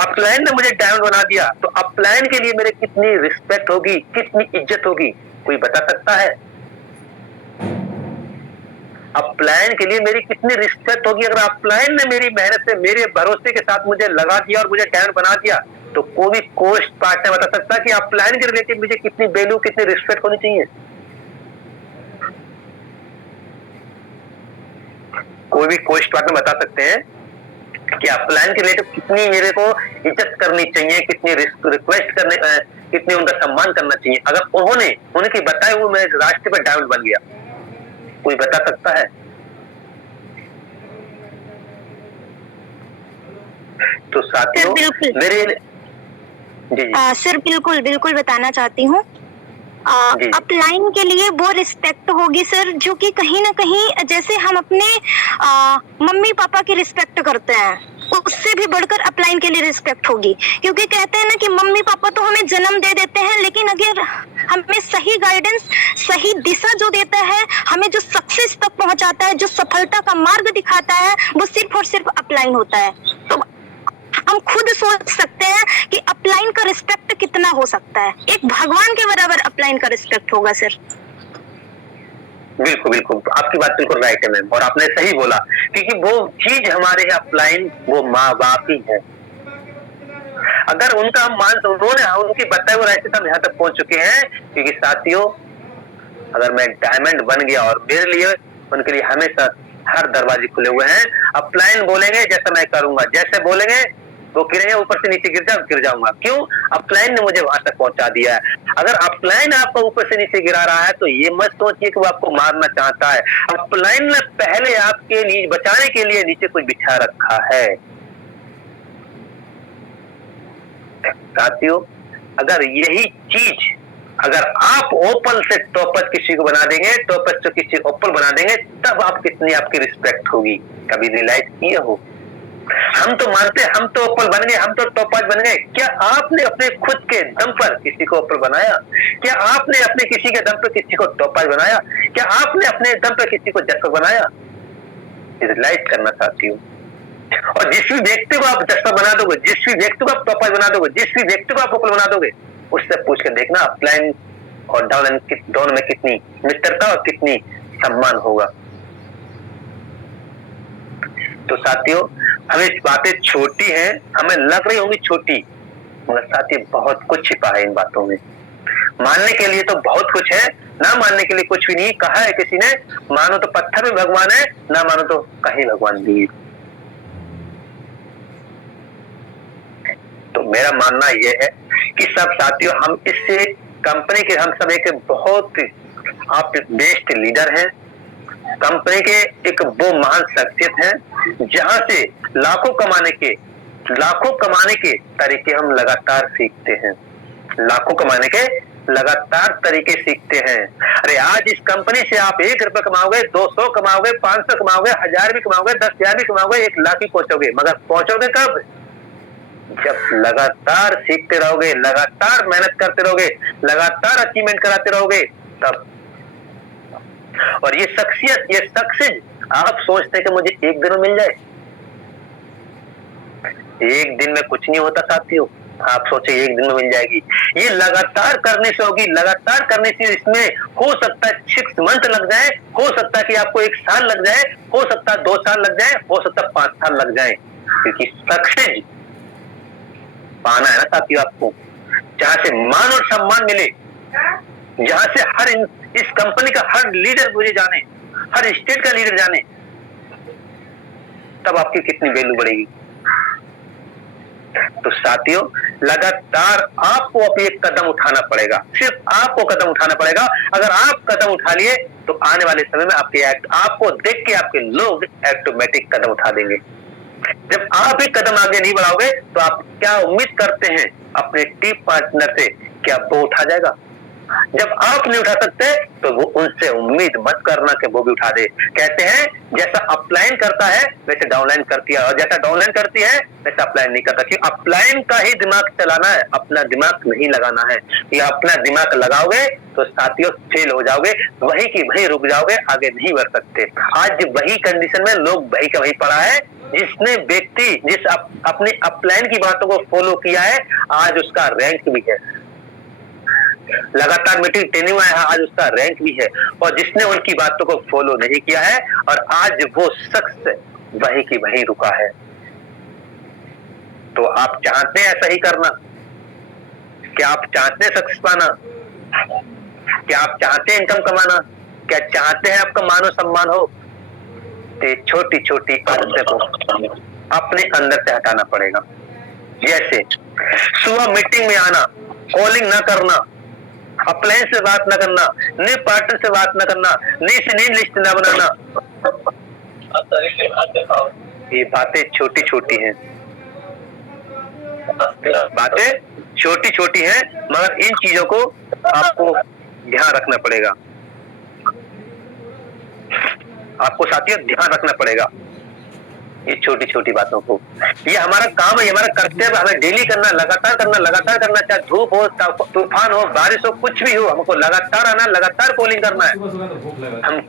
अपलाइन ने मुझे डायमंड बना दिया, तो अपलाइन के लिए मेरे कितनी रिस्पेक्ट होगी, कितनी इज्जत होगी, कोई बता सकता है? अपलाइन के लिए मेरी कितनी रिस्पेक्ट होगी। अगर अपलाइन ने मेरी मेहनत से, मेरे भरोसे के साथ मुझे लगा दिया और मुझे डायमंड बना दिया, तो कोई भी कोस्ट पार्टनर बता सकता है कि अपलाइन के रिलेटिव मुझे कितनी वैल्यू, कितनी रिस्पेक्ट होनी चाहिए? कोई भी कोस्ट पार्टनर बता सकते हैं कि अपलाइन के रिलेटिव कितनी मेरे को इज्जत करनी चाहिए, कितनी रिक्वेस्ट करने, कितनी उनका सम्मान करना चाहिए। अगर उनके बताए हुए मैं रास्ते पर डायमंड बन गया, कोई बता सकता है? तो साथियों मेरे जी सर बिल्कुल बताना चाहती हूँ। अपलाइन के लिए वो रिस्पेक्ट होगी सर, जो कि कहीं ना कहीं जैसे हम अपने मम्मी पापा की रिस्पेक्ट करते हैं, उससे भी बढ़कर अपलाइन के लिए रिस्पेक्ट होगी। क्योंकि कहते हैं ना कि मम्मी पापा तो हमें जन्म दे देते हैं, लेकिन अगर हमें सही गाइडेंस, सही दिशा जो देता है, हमें जो सक्सेस तक पहुंचाता है, जो सफलता का मार्ग दिखाता है, वो सिर्फ और सिर्फ अपलाइन होता है। तो हम खुद सोच सकते हैं कि अपलाइन का रिस्पेक्ट कितना हो सकता है। एक भगवान के बराबर अपलाइन का रिस्पेक्ट होगा सर। बिल्कुल आपकी बात बिल्कुल राइट है मैम, और आपने सही बोला, क्योंकि वो चीज हमारे यहाँ अपलाइन वो माँ बाप ही है। अगर उनका हम उन्होंने उनकी बताए हुए रास्ते हम यहाँ तक पहुंच चुके हैं। क्योंकि साथियों अगर मैं डायमंड बन गया, और मेरे लिए उनके लिए हमेशा हर दरवाजे खुले हुए हैं। अपलाइन बोलेंगे जैसा मैं करूंगा, जैसे बोलेंगे वो गिरेंगे, ऊपर से नीचे गिर जाऊंगा। क्यों? अपलाइन ने मुझे वहां तक पहुंचा दिया है। अगर अपलाइन आपको ऊपर से नीचे गिरा रहा है तो ये मत सोचिए कि वो आपको मारना चाहता है। अपलाइन ने पहले आपके लिए बचाने के लिए नीचे कुछ बिछा रखा है। साथियों अगर यही चीज अगर आप ओपल से टॉपर किसी को बना देंगे, टॉपर से किसी ओपल बना देंगे, तब आप कितनी आपकी रिस्पेक्ट होगी, कभी रियलाइज किए हो? हम तो मानते हम तो ओपल बन गए, हम तो टॉपर बन गए। क्या आपने अपने खुद के दम पर किसी को ओपल बनाया? क्या आपने अपने किसी के दम पर किसी को टॉपर बनाया? क्या आपने अपने दम पर किसी को जस्पर बनाया? रियलाइज करना चाहती हूँ। और जिस भी व्यक्ति को आप जस्पर बना दोगे, जिस भी व्यक्ति को आप टॉपर बना दोगे, जिस भी व्यक्ति को आप ओपल बना दोगे, उससे पूछ कर देखना अपलाइन और डाउनलाइन दोनों में कितनी मित्रता और कितनी सम्मान होगा। तो साथियों, हमें बातें छोटी हैं, हमें लग रही होंगी छोटी, मगर साथियों बहुत कुछ छिपा है इन बातों में। मानने के लिए तो बहुत कुछ है, ना मानने के लिए कुछ भी नहीं। कहा है किसी ने, मानो तो पत्थर में भगवान है, ना मानो तो कहीं भगवान नहीं है। तो मेरा मानना यह है कि सब साथियों, हम इससे कंपनी के हम सब एक बहुत आप बेस्ट लीडर हैं, कंपनी के एक वो महान शख्सियत हैं जहां से लाखों कमाने के तरीके हम लगातार सीखते हैं, लाखों कमाने के लगातार तरीके सीखते हैं। अरे आज इस कंपनी से आप 1 रुपए कमाओगे, 200 कमाओगे, 500 कमाओगे, 1000 भी कमाओगे, 10,000 भी कमाओगे, 1 लाख भी पहुंचोगे, मगर पहुंचोगे कब? जब लगातार सीखते रहोगे, लगातार मेहनत करते रहोगे, लगातार अचीवमेंट कराते रहोगे, तब। और ये शख्सियत, ये सक्सेस आप सोचते हैं कि मुझे एक दिन में मिल जाए, एक दिन में कुछ नहीं होता साथियों। आप सोचे एक दिन में मिल जाएगी, ये लगातार करने से होगी, लगातार करने से। इसमें हो सकता है 6 मंथ लग जाए, हो सकता है कि आपको 1 साल लग जाए, हो सकता है 2 साल लग जाए, हो सकता है 5 साल लग जाए, क्योंकि सक्सेस पाना है ना साथियों आपको, जहां से मान और सम्मान मिले, जहां से हर इस कंपनी का हर लीडर मुझे जाने, हर स्टेट का लीडर जाने, तब आपकी कितनी वैल्यू बढ़ेगी। तो साथियों, लगातार आपको अब एक कदम उठाना पड़ेगा, सिर्फ आपको कदम उठाना पड़ेगा। अगर आप कदम उठा लिए तो आने वाले समय में आपको देख के आपके लोग ऑटोमेटिक कदम उठा देंगे। जब आप ही कदम आगे नहीं बढ़ाओगे तो आप क्या उम्मीद करते हैं अपने टीम पार्टनर से, क्या वो उठा जाएगा? जब आप नहीं उठा सकते तो वो उनसे उम्मीद मत करना कि वो भी उठा दे। कहते हैं जैसा अपलाइन करता है वैसे डाउनलाइन करती है, और जैसा डाउनलाइन करती है वैसा अपलाइन नहीं करता। क्योंकि अपलाइन का ही दिमाग चलाना है, अपना दिमाग नहीं लगाना है। ये अपना दिमाग लगाओगे तो साथियों फेल हो जाओगे, वही की वही रुक जाओगे, आगे नहीं बढ़ सकते। आज वही कंडीशन में लोग वही का वही पड़ा है। जिसने व्यक्ति जिस अपने अपलाइन की बातों को फॉलो किया है, आज उसका रैंक भी है, लगातार मीटिंग ट्रेनिंग में है, आज उसका रैंक भी है। और जिसने उनकी बातों को फॉलो नहीं किया है और आज वो शख्स वही की वही रुका है। तो आप चाहते हैं ऐसा ही करना? क्या आप चाहते हैं सक्सेस पाना? क्या आप चाहते हैं इनकम कमाना? क्या चाहते हैं आपका मानो सम्मान हो? तो छोटी छोटी आदतें को अपने अंदर से हटाना पड़ेगा। जैसे सुबह मीटिंग में आना, कॉलिंग ना करना, अपलाइन से बात ना करना, न्यू पार्टनर से बात ना करना, न्यू लिस्ट ना बनाना। ये बातें छोटी छोटी हैं, बातें छोटी छोटी हैं, मगर इन चीजों को आपको ध्यान रखना पड़ेगा। आपको साथियों ध्यान रखना पड़ेगा ये छोटी छोटी बातों को। ये हमारा काम है, ये हमारा कर्तव्य, हमें डेली करना, लगातार करना, चाहे धूप हो, तूफान हो, बारिश हो, कुछ भी हो, हमको लगातार आना, लगातार कॉलिंग करना है। हम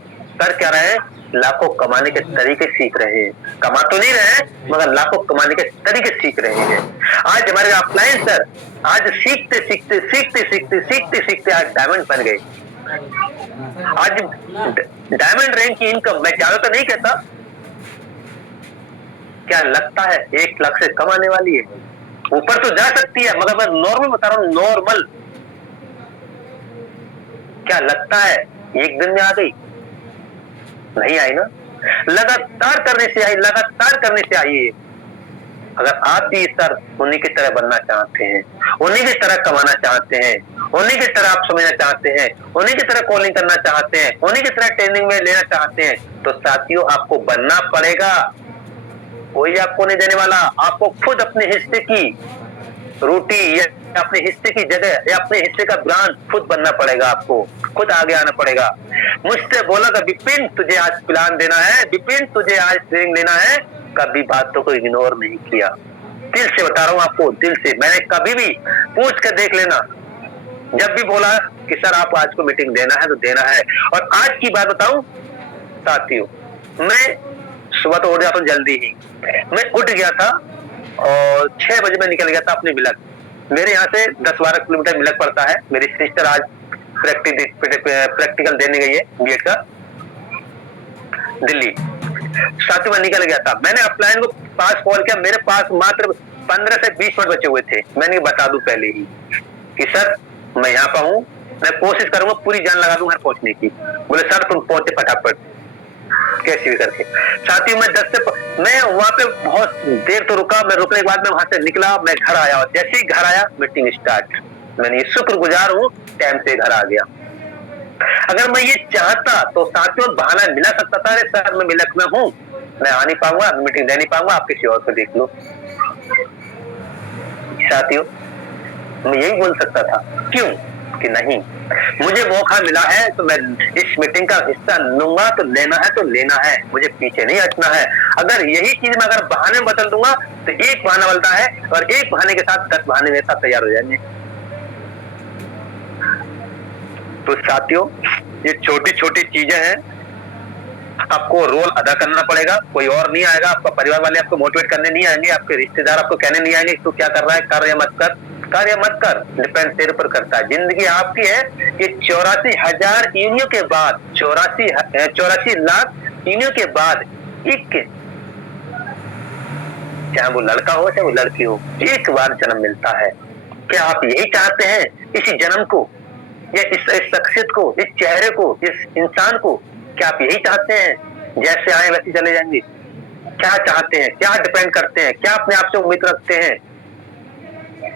कर क्या रहे हैं? लाखों कमाने के तरीके सीख रहे हैं। कमा तो नहीं रहे हैं, मगर लाखों कमाने के तरीके सीख रहे हैं। आज हमारे अपलाइन सर आज सीखते आज डायमंड बन गए। आज डायमंड रैंक की इनकम, मैं ज्यादा तो नहीं कहता, क्या लगता है 1 लाख से कम आने वाली है? ऊपर तो जा सकती है, मगर मैं नॉर्मल बता रहा हूं, नॉर्मल। क्या लगता है एक दिन में आ गई? नहीं आई ना, लगातार करने से आई, लगातार करने से आई है। अगर आप भी सर उन्हीं की तरह बनना चाहते हैं, उन्हीं की तरह कमाना चाहते हैं, उन्हीं की तरह आप समझना चाहते हैं, उन्हीं की तरह कॉलिंग करना चाहते हैं, उन्हीं की तरह ट्रेनिंग में लेना चाहते हैं, तो साथियों आपको बनना पड़ेगा। कोई आपको नहीं देने वाला। आपको खुद अपने हिस्से की रोटी या अपने हिस्से की जगह या अपने हिस्से का ब्रांड खुद बनना पड़ेगा। आपको खुद आगे आना पड़ेगा। मुझसे बोला था विपिन तुझे आज प्लान देना है, विपिन तुझे आज ट्रेनिंग लेना है, कभी बातों को इग्नोर नहीं किया। दिल से बता रहा हूँ आपको, दिल से। मैंने कभी भी पूछ कर देख लेना, जब भी बोला कि सर आप आज को मीटिंग देना है तो देना है। और आज की बात बताऊं साथियों, मैं सुबह तो उठ जाता हूँ जल्दी ही। मैं उठ गया था और 6 बजे मैं निकल गया था अपने मिलक। मेरे यहाँ से 10-12 किलोमीटर मिलक पड़ता है। मेरी सिस्टर आज प्रैक्टिकल देने गई है बीएड का दिल्ली। साथियों मैं निकल गया था, मैंने अपलाइन को पास कॉल किया, मेरे पास मात्र 15 से 20 मिनट बचे हुए थे। मैंने बता दूं पहले ही कि सर मैं यहाँ पर हूँ, मैं कोशिश करूंगा, पूरी जान लगा दूंगा पहुंचने की। बोले सर तुम पहुंचे फटाफट कैसे भी करके। साथियों मैं वहां पे बहुत देर तो रुका, मैं रुकने के बाद मैं वहां से निकला, मैं घर आया और जैसे ही घर आया मीटिंग स्टार्ट। मैंने ये शुक्रगुजार हूँ टाइम से घर आ गया। अगर मैं ये चाहता तो साथियों बहाना मिला सकता था, अरे सर मैं मिलक में हूँ, मैं आ नहीं पाऊंगा, मीटिंग दे नहीं पाऊंगा, आप किसी और को देख लो। साथियों मैं यही बोल सकता था, क्यों कि नहीं मुझे मौका मिला है तो मैं इस मीटिंग का हिस्सा लूंगा, तो लेना है तो लेना है, मुझे पीछे नहीं हटना है। अगर यही चीज मैं अगर बहाने में बदल दूंगा तो एक बहाना बनता है और एक बहाने के साथ 10 बहाने मेरे साथ तैयार हो जाएंगे। तो साथियों ये छोटी छोटी चीजें हैं, आपको रोल अदा करना पड़ेगा, कोई और नहीं आएगा। आपका परिवार वाले आपको मोटिवेट करने नहीं आएंगे, आपके रिश्तेदार आपको कहने नहीं आएंगे तू क्या कर रहा है, कर या मत कर, कर या मत कर, डिपेंड तेरे पर करता है। जिंदगी आपकी है। ये 84,000 यूनियों के बाद 84 लाख यूनियों के बाद एक, चाहे वो लड़का हो चाहे वो लड़की हो, एक बार जन्म मिलता है। क्या आप यही चाहते हैं इसी जन्म को, या इस शख्सियत को, इस चेहरे को, इस इंसान को, क्या आप यही चाहते हैं जैसे आए वैसे चले जाएंगे? क्या चाहते हैं, क्या डिपेंड करते हैं, क्या अपने आप से उम्मीद रखते हैं?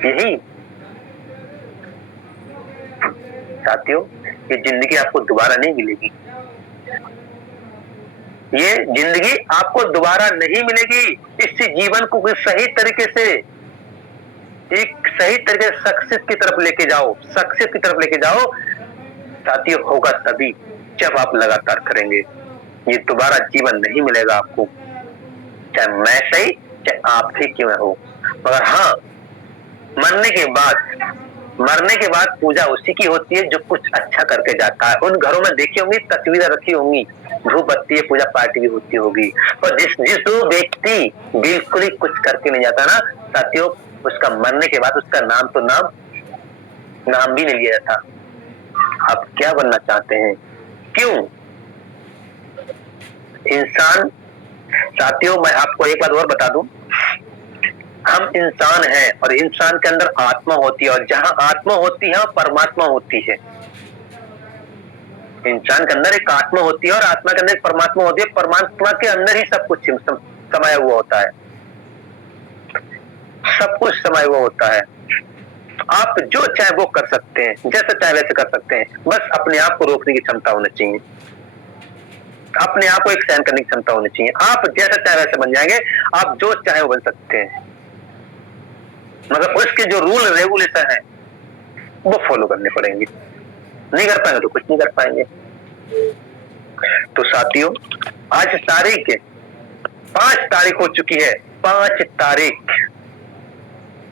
यही साथियों ये जिंदगी आपको दोबारा नहीं मिलेगी, ये जिंदगी आपको दोबारा नहीं मिलेगी। इस जीवन को सही तरीके से, एक सही तरीके से सक्सेस की तरफ लेके जाओ, सक्सेस की तरफ लेके जाओ। साथियों होगा तभी जब आप लगातार करेंगे। ये दोबारा जीवन नहीं मिलेगा आपको, चाहे मैं सही चाहे आप ही क्यों हो। मगर हाँ मरने के बाद पूजा उसी की होती है जो कुछ अच्छा करके जाता है। उन घरों में देखी होंगी तस्वीरें रखी होंगी, धूप बत्ती पूजा पार्टी भी होती होगी, और जिस व्यक्ति बिल्कुल ही कुछ करके नहीं जाता ना साथियों, उसका मरने के बाद उसका नाम तो नाम भी नहीं लिया जाता। आप क्या बनना चाहते हैं, क्यों? इंसान साथियों मैं आपको एक बात और बता दूं, हम इंसान हैं और इंसान के अंदर आत्मा होती है, और जहां आत्मा होती है परमात्मा होती है। इंसान के अंदर एक आत्मा होती है और आत्मा के अंदर एक परमात्मा होती है। परमात्मा के अंदर ही सब कुछ समाया हुआ होता है, सब कुछ समाया हुआ होता है। आप जो चाहे वो कर सकते हैं, जैसा चाहे वैसे कर सकते हैं, बस अपने आप को रोकने की क्षमता होनी चाहिए, अपने आप को एक सहन करने की क्षमता होनी चाहिए। आप जैसा चाहे वैसे बन जाएंगे, आप जो चाहे वो बन सकते हैं, मगर उसके जो रूल रेगुलेशन है वो फॉलो करने पड़ेंगे। नहीं कर पाएंगे तो कुछ नहीं कर पाएंगे। तो साथियों आज तारीख 5 तारीख हो चुकी है, 5 तारीख।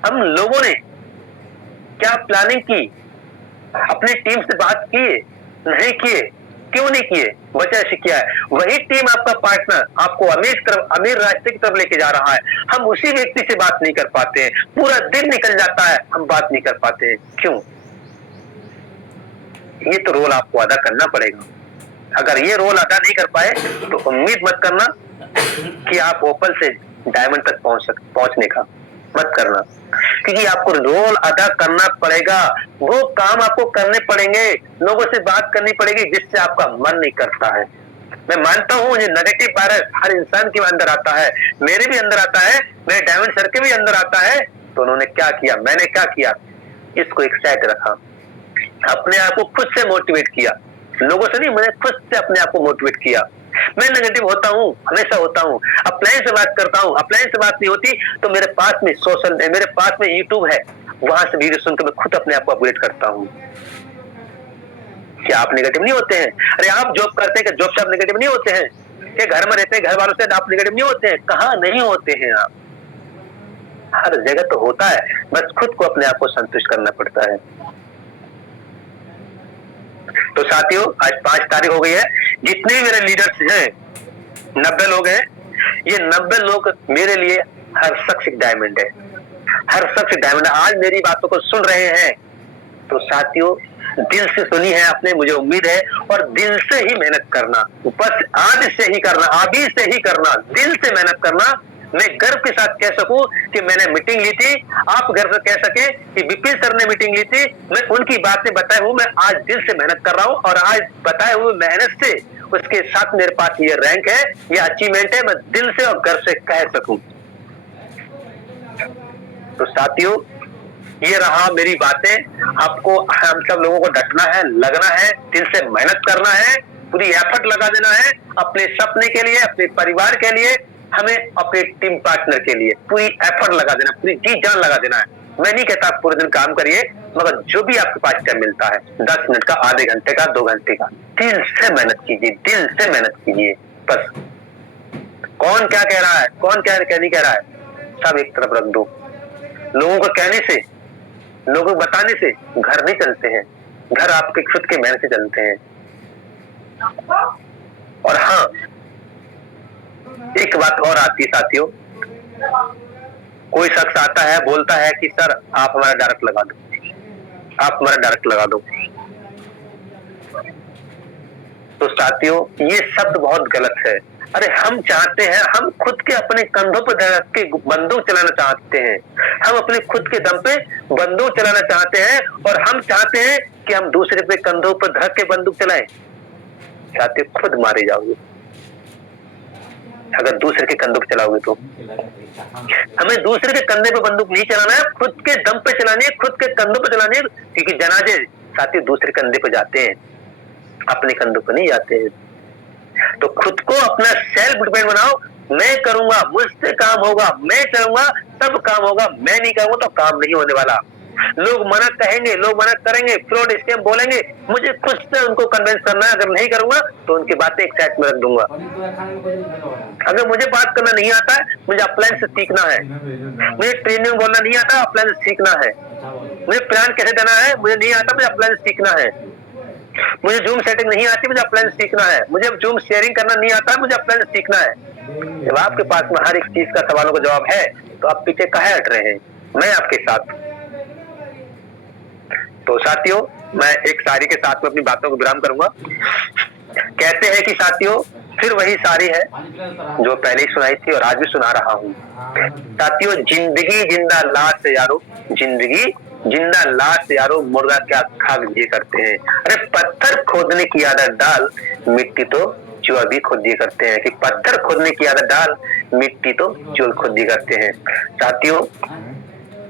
हम लोगों ने क्या प्लानिंग की, अपनी टीम से बात किए नहीं किए, क्यों नहीं किए? वजह से क्या है, वही टीम आपका पार्टनर आपको अमीर रास्ते की तरफ लेके जा रहा है, हम उसी व्यक्ति से बात नहीं कर पाते हैं। पूरा दिन निकल जाता है, हम बात नहीं कर पाते हैं, क्यों? ये तो रोल आपको अदा करना पड़ेगा। अगर ये रोल अदा नहीं कर पाए तो उम्मीद मत करना कि आप ओपल से डायमंड तक पहुंचने का मत करना, क्योंकि आपको रोल अदा करना पड़ेगा। वो काम आपको करने पड़ेंगे, लोगों से बात करनी पड़ेगी जिससे आपका मन नहीं करता है। मैं मानता हूँ ये नेगेटिव वायरस हर इंसान के अंदर आता है, मेरे भी अंदर आता है, मेरे डायमंड सर के भी अंदर आता है। तो उन्होंने क्या किया, मैंने क्या किया, इसको एक साइड रखा, अपने आप को खुद से मोटिवेट किया, लोगों से नहीं, मैंने खुद से अपने आप को मोटिवेट किया। मैं नेगेटिव होता हूँ, हमेशा होता हूँ, अपलाइन से बात करता हूँ, अपलाइन से बात नहीं होती तो मेरे पास में यूट्यूब है, वहां से वीडियो सुनकर मैं खुद अपने आप को अपग्रेड करता हूँ। क्या आप नेगेटिव नहीं होते हैं? अरे आप जॉब करते हैं, जॉब से आप नेगेटिव नहीं होते हैं? क्या घर में रहते हैं, घर वालों से आप नेगेटिव नहीं होते हैं? कहाँ नहीं होते हैं आप? हर जगह तो होता है, बस खुद को अपने आप को संतुष्ट करना पड़ता है। तो साथियों आज 5 तारीख हो गई है, जितने मेरे लीडर्स हैं 90 लोग हैं, ये 90 लोग मेरे लिए हर शख्स एक डायमंड है, हर शख्स डायमंड। आज मेरी बातों को सुन रहे हैं तो साथियों दिल से सुनी है आपने, मुझे उम्मीद है, और दिल से ही मेहनत करना, बस आज से ही करना, अभी से ही करना, दिल से मेहनत करना। मैं गर्व के साथ कह सकूं कि मैंने मीटिंग ली थी, आप गर्व से कह सके कि विपिन सर ने मीटिंग ली थी, मैं उनकी बातें बताए हूं, मैं आज दिल से मेहनत कर रहा हूं और आज बताए हुए मेहनत से उसके साथ मेरे पास ये रैंक है, ये अचीवमेंट है, मैं दिल से और गर्व से कह सकूं। तो साथियों, ये रहा मेरी बातें। आपको हम सब लोगों को डटना है, लगना है, दिल से मेहनत करना है, पूरी एफर्ट लगा देना है अपने सपने के लिए, अपने परिवार के लिए, हमें अपने टीम पार्टनर के लिए पूरी एफर्ट लगा देना, पूरी जी जान लगा देना है। मैं नहीं कहता आप पूरे दिन काम करिए, मगर जो भी आपके पास टाइम मिलता है, 10 मिनट का, आधे घंटे का, 2 घंटे का, दिल से मेहनत कीजिए, दिल से मेहनत कीजिए। बस कौन क्या कह रहा है, कौन क्या नहीं कह रहा है, सब एक तरफ रख दो। लोगों को कहने से, लोगों को बताने से घर नहीं चलते हैं, घर आपके खुद के मेहनत से चलते हैं। और हाँ, एक बात और आती है साथियों, कोई शख्स आता है, बोलता है कि सर आप हमारा डायरेक्ट लगा दो, आप हमारा डायरेक्ट लगा दो। तो साथियों, ये शब्द बहुत गलत है। अरे हम चाहते हैं, हम खुद के अपने कंधों पर रख के बंदूक चलाना चाहते हैं, हम अपने खुद के दम पे बंदूक चलाना चाहते हैं, और हम चाहते हैं कि हम दूसरे पे कंधों पर धर के बंदूक चलाएं। साथियों, खुद मारे जाओगे अगर दूसरे के कंधों पे चलाओगे तो। हमें दूसरे के कंधे पे बंदूक नहीं चलाना है, खुद के दम पे चलानी है, खुद के कंधों पे चलानी है, क्योंकि जनाजे साथियों दूसरे कंधे पे जाते हैं, अपने कंधों पे नहीं जाते हैं। तो खुद को अपना सेल्फ डिपेंड बनाओ, मैं करूंगा, मुझसे काम होगा, मैं चलूंगा, सब काम होगा, मैं नहीं करूंगा तो काम नहीं होने वाला। लोग मना कहेंगे, लोग मना करेंगे, फ्रॉड स्कैम बोलेंगे, मुझे खुद से उनको कन्विंस करना है। अगर नहीं करूंगा तो उनकी बातें एक साइड में रख दूंगा। अगर मुझे बात करना नहीं आता है, मुझे अपलाइन से सीखना है, मुझे ट्रेनिंग बोलना नहीं आता, अपलाइन से सीखना है, मुझे प्लान कैसे देना है मुझे नहीं आता, मुझे अपलाइन से सीखना है, मुझे जूम सेटिंग नहीं आती, मुझे अपलाइन से सीखना है, मुझे जूम शेयरिंग करना नहीं आता, मुझे अपलाइन से सीखना है। जब आपके पास में हर एक चीज का सवालों का जवाब है तो आप पीछे काहे हट रहे हैं? मैं आपके साथ। तो साथियों, मैं एक शायरी के साथ में अपनी बातों को विराम करूंगा। कहते हैं कि साथियों, फिर वही शायरी है जो पहले ही सुनाई थी और आज भी सुना रहा हूँ। साथियों, जिंदगी जिंदा लाश से यारो, जिंदगी जिंदा लाश से यारो, मुर्गा क्या खाक ये करते हैं। अरे पत्थर खोदने की आदत डाल, मिट्टी तो चूहा भी खुद ये करते हैं। कि पत्थर खोदने की आदत डाल, मिट्टी तो चूहा खुद ये करते हैं। साथियों,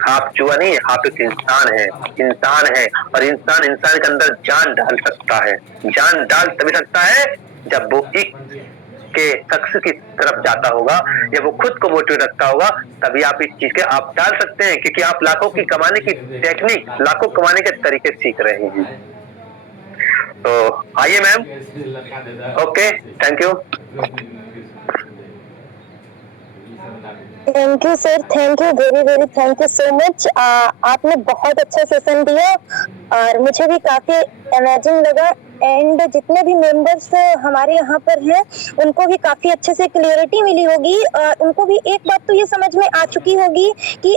आप चूहा नहीं, आप एक इंसान है, इंसान है, और इंसान इंसान के अंदर जान डाल सकता है। जान डाल तभी सकता है जब वो एक के शख्स की तरफ जाता होगा, या वो खुद को मोटिवेट रखता होगा, तभी आप इस चीज के आप डाल सकते हैं। क्योंकि आप लाखों की कमाने की टेक्निक, लाखों कमाने के तरीके सीख रहे हैं। तो आइए ma'am. Okay, thank you. Thank you sir, thank you, very very thank you so much. आपने बहुत अच्छा सेशन दिया और मुझे भी काफी अमेजिंग लगा, एंड जितने भी मेंबर्स हमारे यहाँ पर हैं उनको भी काफी अच्छे से क्लियरिटी मिली होगी, और उनको भी एक बात तो ये समझ में आ चुकी होगी कि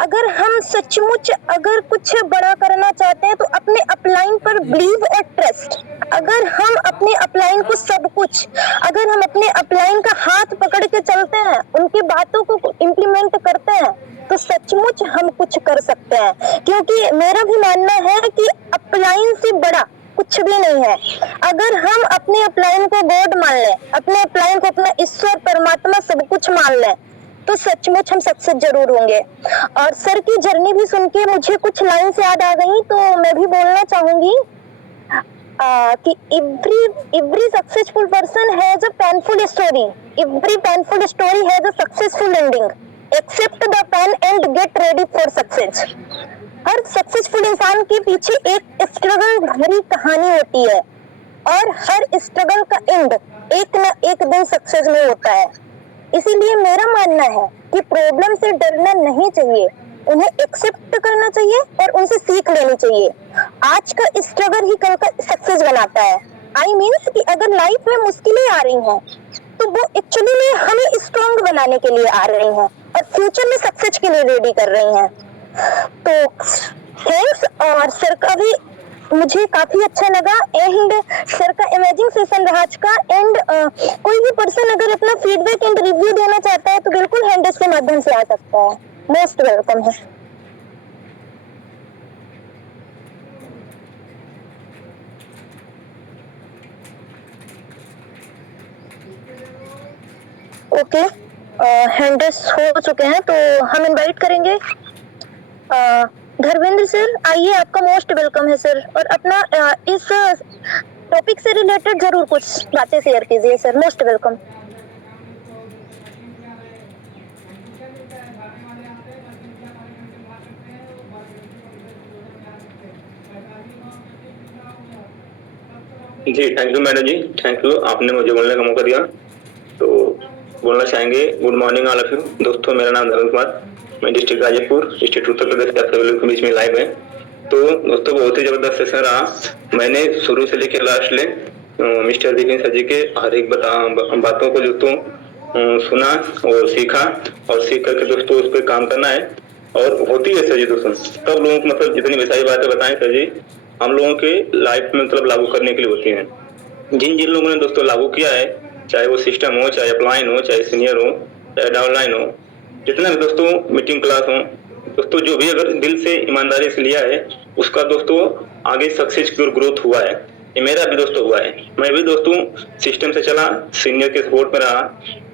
अगर हम सचमुच अगर कुछ बड़ा करना चाहते हैं तो अपने अपलाइन पर बिलीव और ट्रस्ट। अगर हम अपने अपलाइन को सब कुछ, अगर हम अपने अपलाइन का हाथ पकड़ के चलते हैं, उनकी बातों को इम्प्लीमेंट करते हैं, तो सचमुच हम कुछ कर सकते हैं। क्योंकि मेरा भी मानना है कि अपलाइन से बड़ा कुछ भी नहीं है। अगर हम अपने अपलाइन को गॉड मान लें, अपने अपलाइन को अपना ईश्वर परमात्मा सब कुछ मान लें, तो सचमुच हम सक्सेस जरूर होंगे। और सर की जर्नी भी सुन के मुझे कुछ लाइन्स याद आ गई, तो मैं भी बोलना चाहूंगी कि every successful person has a painful story. Every painful story has a successful ending. Accept the pain and get ready for success. Her successful इंसान के पीछे एक स्ट्रगल भरी कहानी होती है, और हर स्ट्रगल का एंड एक न एक दिन सक्सेस में होता है। इसीलिए मेरा मानना है कि प्रॉब्लम से डरना नहीं चाहिए, उन्हें एक्सेप्ट करना चाहिए और उनसे सीख लेनी चाहिए। आज का स्ट्रगल ही कल का सक्सेस बनाता है। आई मीन्स कि अगर लाइफ में मुश्किलें आ रही हैं तो वो एक्चुअली में हमें स्ट्रॉन्ग बनाने के लिए आ रही हैं और फ्यूचर में सक्सेस के लिए रेडी कर रही हैं। तो थैंक्स, और सर का भी मुझे काफी अच्छा लगा एंड सर का अमेजिंग सेशन रहा आज का। एंड कोई भी पर्सन अगर अपना फीडबैक एंड रिव्यू देना चाहता है तो बिल्कुल हैंड रेस के माध्यम से आ सकता है। मोस्ट वेलकम है। ओके, हैंड रेस हो चुके हैं तो हम इनवाइट करेंगे धर्मेंद्र सर, आइए, आपका मोस्ट वेलकम है सर। और अपना इस टॉपिक से रिलेटेड जरूर कुछ बातें शेयर कीजिए सर। Most welcome. जी thank you madam ji, thank you, आपने मुझे बोलने का मौका दिया। तो बोलना चाहेंगे good morning all of you. दोस्तों मेरा नाम धर्मेंद्र कुमार, मैं डिस्ट्रिक्ट गाजीपुर, स्टेट उत्तर प्रदेश के आप सभी लोग के बीच में लाइव है। तो दोस्तों बहुत ही जबरदस्त सेशन रहा। मैंने शुरू से लेकर लास्ट ले मिस्टर दीपिन सर जी के हर एक बातों को दोस्तों सुना और सीखा, और सीख करके दोस्तों उस पर काम करना है। और होती है सर जी दोस्तों सब लोगों को, मतलब जितनी भी सारी बातें बताएं सर जी हम लोगों के लाइफ में मतलब लागू करने के लिए होती हैं। जिन जिन लोगों ने दोस्तों लागू किया है, चाहे वो सिस्टम हो, चाहे अपलाइन हो, चाहे सीनियर हो, चाहे डाउनलाइन हो, जितना भी दोस्तों मीटिंग क्लास हो, दोस्तों जो भी अगर दिल से ईमानदारी से लिया है उसका दोस्तों आगे सक्सेस की ओर ग्रोथ हुआ है। ये मेरा भी दोस्तों हुआ है। मैं भी दोस्तों सिस्टम से चला, सीनियर के सपोर्ट में रहा,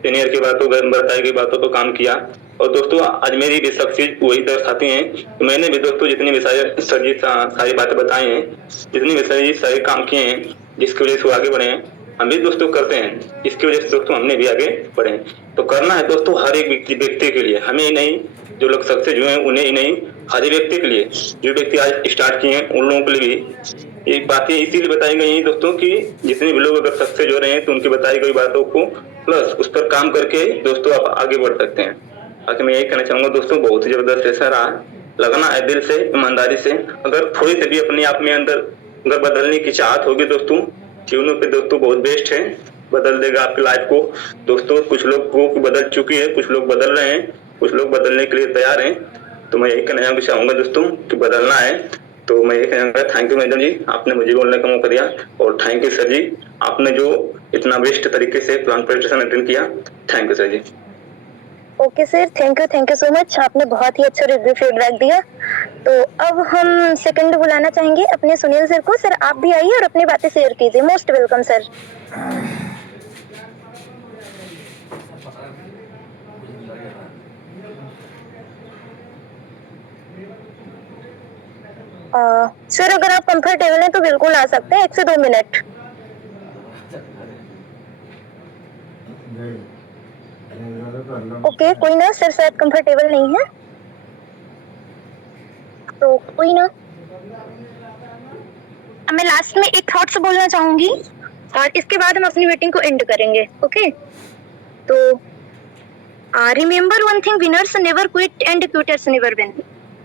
सीनियर की बातों बताई गई बातों पर काम किया, और दोस्तों आज मेरी भी सक्सेस वही दर्शाती हैं। मैंने भी दोस्तों जितनी भी सारी बातें बताई हैं, जितनी भी सारे काम किए हैं, जिसकी वजह से वो आगे बढ़े हैं, हम भी दोस्तों करते हैं, इसकी वजह से दोस्तों हमने भी आगे बढ़े। तो करना है दोस्तों हर एक व्यक्ति के लिए, हमें ही नहीं, जो लोग सक्सेस हुए हैं उन्हें ही नहीं, हर एक व्यक्ति के लिए। जो व्यक्ति आज स्टार्ट किए हैं उन लोगों के लिए भी एक बातें इसीलिए बताई गई हैं दोस्तों कि जितने भी लोग अगर सक्सेस हो रहे हैं तो उनकी बताई गई बातों को प्लस उस पर काम करके दोस्तों आप आगे बढ़ सकते हैं। बाकी मैं यही कहना चाहूंगा दोस्तों बहुत ही जबरदस्त सेशन रहा। लगना है दिल से, ईमानदारी से, अगर थोड़ी सी भी अपने आप में अंदर अगर बदलने की चाहत होगी दोस्तों, जीवनों पे दोस्तों बहुत बेस्ट है, बदल देगा आपकी लाइफ को। दोस्तों कुछ लोग को बदल चुकी है, कुछ लोग बदल रहे हैं, कुछ लोग बदलने के लिए तैयार हैं। तो मैं यही कहना चाहूंगा दोस्तों कि बदलना है। तो मैं ये कहूंगा थैंक यू मैडम जी, आपने मुझे बोलने का मौका दिया, और थैंक यू सर जी, आपने जो इतना बेस्ट तरीके से प्लान प्रेजेंटेशन अटेंड किया। Thank you sir ji. Okay sir, thank you so much, आपने बहुत ही अच्छा रिव्यू फीडबैक दिया। तो अब हम सेकंड बुलाना चाहेंगे अपने सुनील सर को। सर आप भी आइए और अपनी बातें शेयर कीजिए। Most welcome sir. सर अगर आप कंफर्टेबल हैं तो बिल्कुल आ सकते हैं, 1 से 2 मिनट। ओके कोई ना सर, शायद कंफर्टेबल नहीं है तो कोई ना। अब मैं लास्ट में एक थॉट्स बोलना चाहूंगी और इसके बाद हम अपनी मीटिंग को एंड करेंगे। ओके तो remember one thing, winners never quit and quitters never win.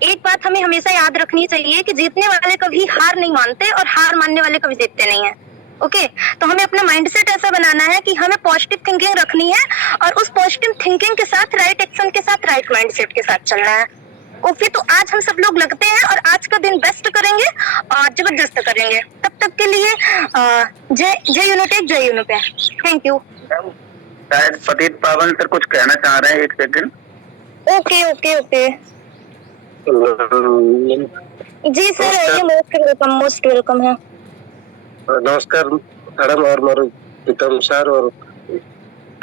एक बात हमें हमेशा याद रखनी चाहिए कि जीतने वाले कभी हार नहीं मानते और हार मानने वाले कभी जीतते नहीं है। ओके तो हमें अपना माइंडसेट ऐसा बनाना है कि हमें पॉजिटिव थिंकिंग रखनी है और उस पॉजिटिव थिंकिंग के साथ राइट एक्शन के साथ राइट माइंडसेट के साथ चलना है। ओके तो आज हम सब लोग लगते हैं और आज का दिन बेस्ट करेंगे और जबरदस्त करेंगे। तब तक के लिए जय यूनिटेक, जय यूनिपेक। Thank you. शायद पतित पावन सर कुछ कहना चाह रहे हैं, 1 सेकंड। ओके ओके ओके जी सर, ये मोस्ट वेलकम है। नमस्कार मैडम और मेरे प्रीतम सर और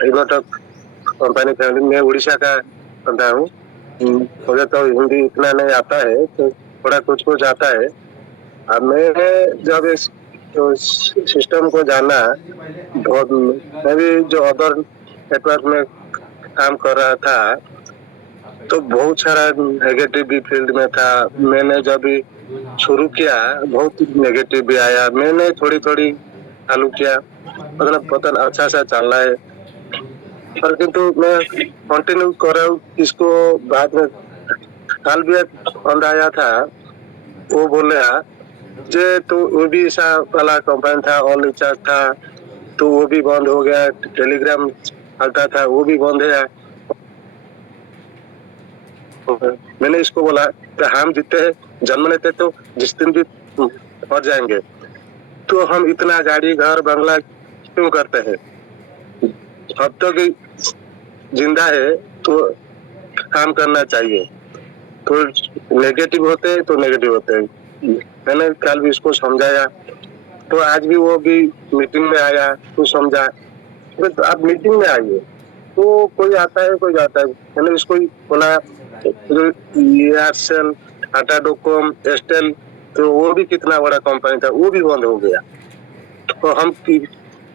इनोटेक कंपनी फैमिली में उड़ीसा का बंदा हूँ। मुझे तो हिंदी इतना नहीं आता है, तो थोड़ा कुछ आता है। अब मैंने जब इस तो सिस्टम को जाना बहुत, मैं भी जो अदर नेटवर्क में काम कर रहा था तो बहुत सारा नेगेटिव भी फील्ड में था। मैंने जब भी शुरू किया बहुत नेगेटिव भी आया, मैंने थोड़ी चालू किया, मतलब पता अच्छा सा चल रहा है, पर किंतु मैं कंटिन्यू कर रहा हूँ इसको। बाद में कल भी एक बंदा आया था, वो बोले जे तो वो भी ऐसा वाला कंपनी था, ऑल रिचार्ज था, तो वो भी बंद हो गया। टेलीग्राम चलता था वो भी बंद है। मैंने इसको बोला कि हम जीते हैं, जन्म लेते तो जिस दिन भी मर जाएंगे, तो हम इतना गाड़ी घर बंगला क्यों करते हैं? अब तक जिंदा है तो काम करना चाहिए। तो नेगेटिव होते हैं तो नेगेटिव होते हैं। मैंने कल भी इसको समझाया, तो आज भी वो भी मीटिंग में आया तो समझा। तो आप मीटिंग में आइए, तो कोई आता है कोई जाता है। मैंने इसको बोला एयरसेल, टाटा डोकोम, एयरटेल, तो वो भी कितना बड़ा कंपनी था, वो भी बंद हो गया। तो हम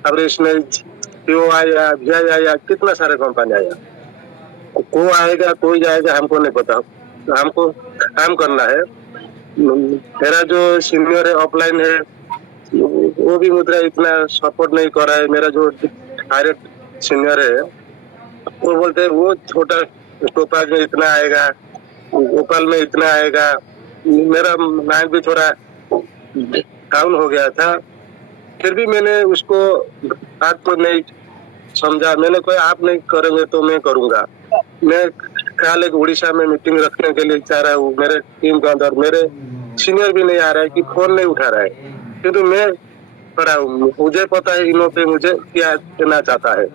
अब इसमें जियो आया, वीआई आया, कितना सारे कंपनी आया। को आएगा कोई जाएगा हमको नहीं पता, हमको काम करना है। मेरा जो सीनियर है ऑफलाइन है, वो भी मुझे इतना सपोर्ट नहीं कर रहा है। मेरा जो डायरेक्ट सीनियर है वो बोलते हैं वो छोटा टोपाज में इतना आएगा, ओपल में इतना आएगा। मेरा माइंड भी थोड़ा डाउन हो गया था, फिर भी मैंने उसको बात तो नहीं समझा। मैंने कोई आप नहीं करेंगे तो मैं करूंगा। मैं कल एक उड़ीसा में मीटिंग रखने के लिए चाह रहा हूँ, मेरे टीम के अंदर मेरे सीनियर भी नहीं आ रहा है कि फोन नहीं उठा रहा है, किंतु मैं खड़ा हूँ। मुझे पता है इन्हों पे मुझे क्या देना चाहता है।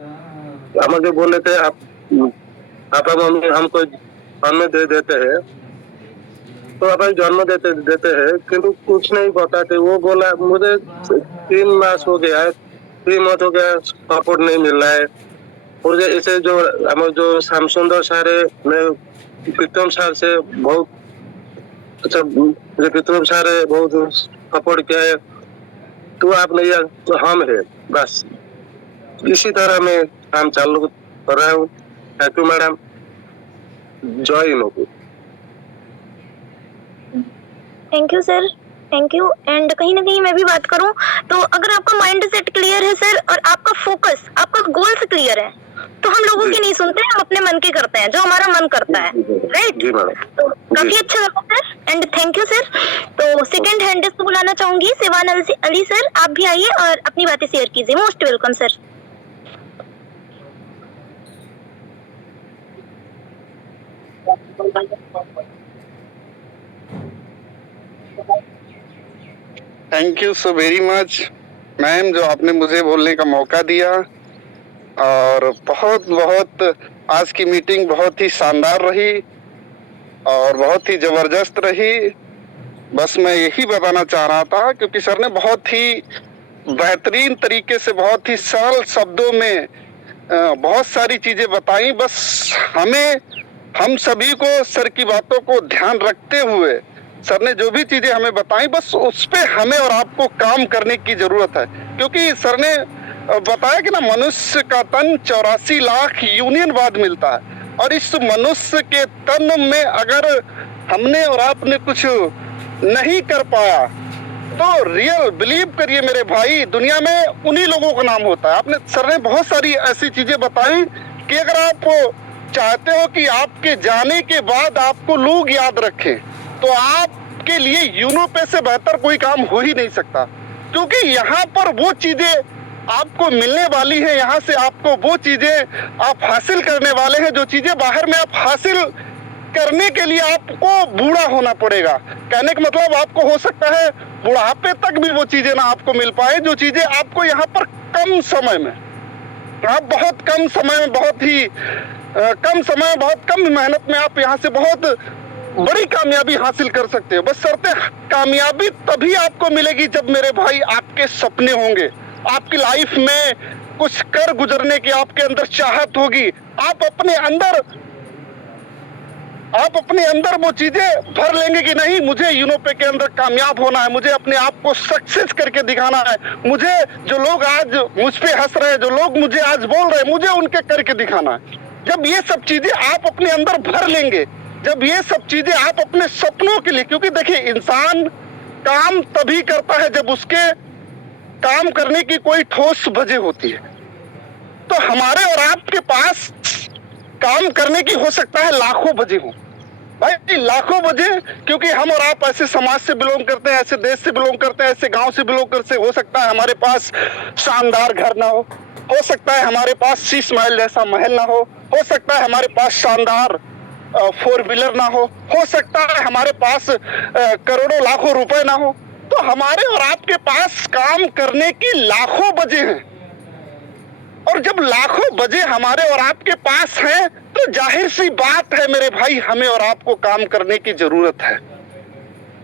हम जो बोले थे आप मम्मी हमको जन्म दे देते हैं, तो आप जन्म देते हैं, किंतु कुछ नहीं बताते। वो बोला मुझे 3 मास हो गया है, 3 मास हो गया, सपोर्ट नहीं मिल रहा है। और ऐसे जो हमारे जो श्याम सुंदर सर है, मैं प्रीतम सर से बहुत अच्छा, प्रीतम सर है बहुत सपोर्ट किया है। तो आप नहीं तो हम है, बस इसी तरह मैं काम चालू कर रहा हूँ। थैंक यू मैडम, जय Hind. Thank you sir, thank you. And कहीं ना कहीं मैं भी बात करूं तो अगर आपका माइंड सेट क्लियर है सर और आपका फोकस, आपका गोल्स क्लियर है, तो हम लोगों की नहीं सुनते, हम अपने मन के करते हैं जो हमारा मन करता है, राइट? तो काफी अच्छा लगा sir, and thank you sir. तो सेकंड हैंड को बुलाना चाहूंगी, सिवान अली सर, आप भी आइए और अपनी बातें शेयर कीजिए। Most welcome sir. Thank you so very much ma'am, जो आपने मुझे बोलने का मौका दिया। और बहुत बहुत आज की मीटिंग बहुत ही शानदार रही और बहुत ही जबरदस्त रही। बस मैं यही बताना चाह रहा था, क्योंकि सर ने बहुत ही बेहतरीन तरीके से, बहुत ही सरल शब्दों में बहुत सारी चीजें बताई। बस हम सभी को सर की बातों को ध्यान रखते हुए सर ने जो भी चीजें हमें बताई, बस उस पे हमें और आपको काम करने की जरूरत है। क्योंकि सर ने बताया कि ना, मनुष्य का तन 84 लाख यूनियन बाद मिलता है, और इस मनुष्य के तन में अगर हमने और आपने कुछ नहीं कर पाया तो रियल बिलीव करिए मेरे भाई, दुनिया में उन्हीं लोगों का नाम होता है। आपने सर ने बहुत सारी ऐसी चीजें बताई कि अगर आप चाहते हो कि आपके जाने के बाद आपको लोग याद रखें, तो आपके लिए यूनो से बेहतर कोई काम हो ही नहीं सकता। क्योंकि यहाँ पर वो चीजें आपको मिलने वाली है, यहाँ से आपको वो चीजें आप हासिल करने वाले हैं जो चीजें बाहर में आप हासिल करने के लिए आपको बूढ़ा होना पड़ेगा। कहने का मतलब आपको हो सकता है बुढ़ापे तक भी वो चीजें ना आपको मिल पाए जो चीजें आपको यहाँ पर कम समय में, आप बहुत कम समय में, बहुत ही कम समय में, बहुत कम मेहनत में आप यहाँ से बहुत बड़ी कामयाबी हासिल कर सकते हो। बस शर्ते कामयाबी तभी आपको मिलेगी जब मेरे भाई आपके सपने होंगे, आपकी लाइफ में कुछ कर गुजरने की आपके अंदर चाहत होगी, आप अपने अंदर वो चीजें भर लेंगे कि नहीं, मुझे यूनोपे के अंदर कामयाब होना है, मुझे अपने आप को सक्सेस करके दिखाना है, मुझे जो लोग आज मुझ पे हंस रहे हैं, जो लोग मुझे आज बोल रहे हैं, मुझे उनके करके दिखाना है। जब ये सब चीजें आप अपने अंदर भर लेंगे, जब ये सब चीजें आप अपने सपनों के लिए, क्योंकि देखिए इंसान काम तभी करता है जब उसके काम करने की कोई ठोस वजह होती है। तो हमारे और आपके पास काम करने की हो सकता है लाखों वजह हो, भाई लाखों वजह, क्योंकि हम और आप ऐसे समाज से बिलोंग करते हैं, ऐसे देश से बिलोंग करते हैं, ऐसे गांव से बिलोंग करते हैं। हो सकता है हमारे पास शानदार घर ना हो सकता है हमारे पास 6 महल जैसा महल ना हो सकता है हमारे पास शानदार 4 व्हीलर ना हो सकता है हमारे पास करोड़ों लाखों रुपए ना हो तो हमारे और आपके पास काम करने की लाखों वजह हैं, और जब लाखों वजह हमारे और आपके पास हैं तो जाहिर सी बात है मेरे भाई, हमें और आपको काम करने की जरूरत है।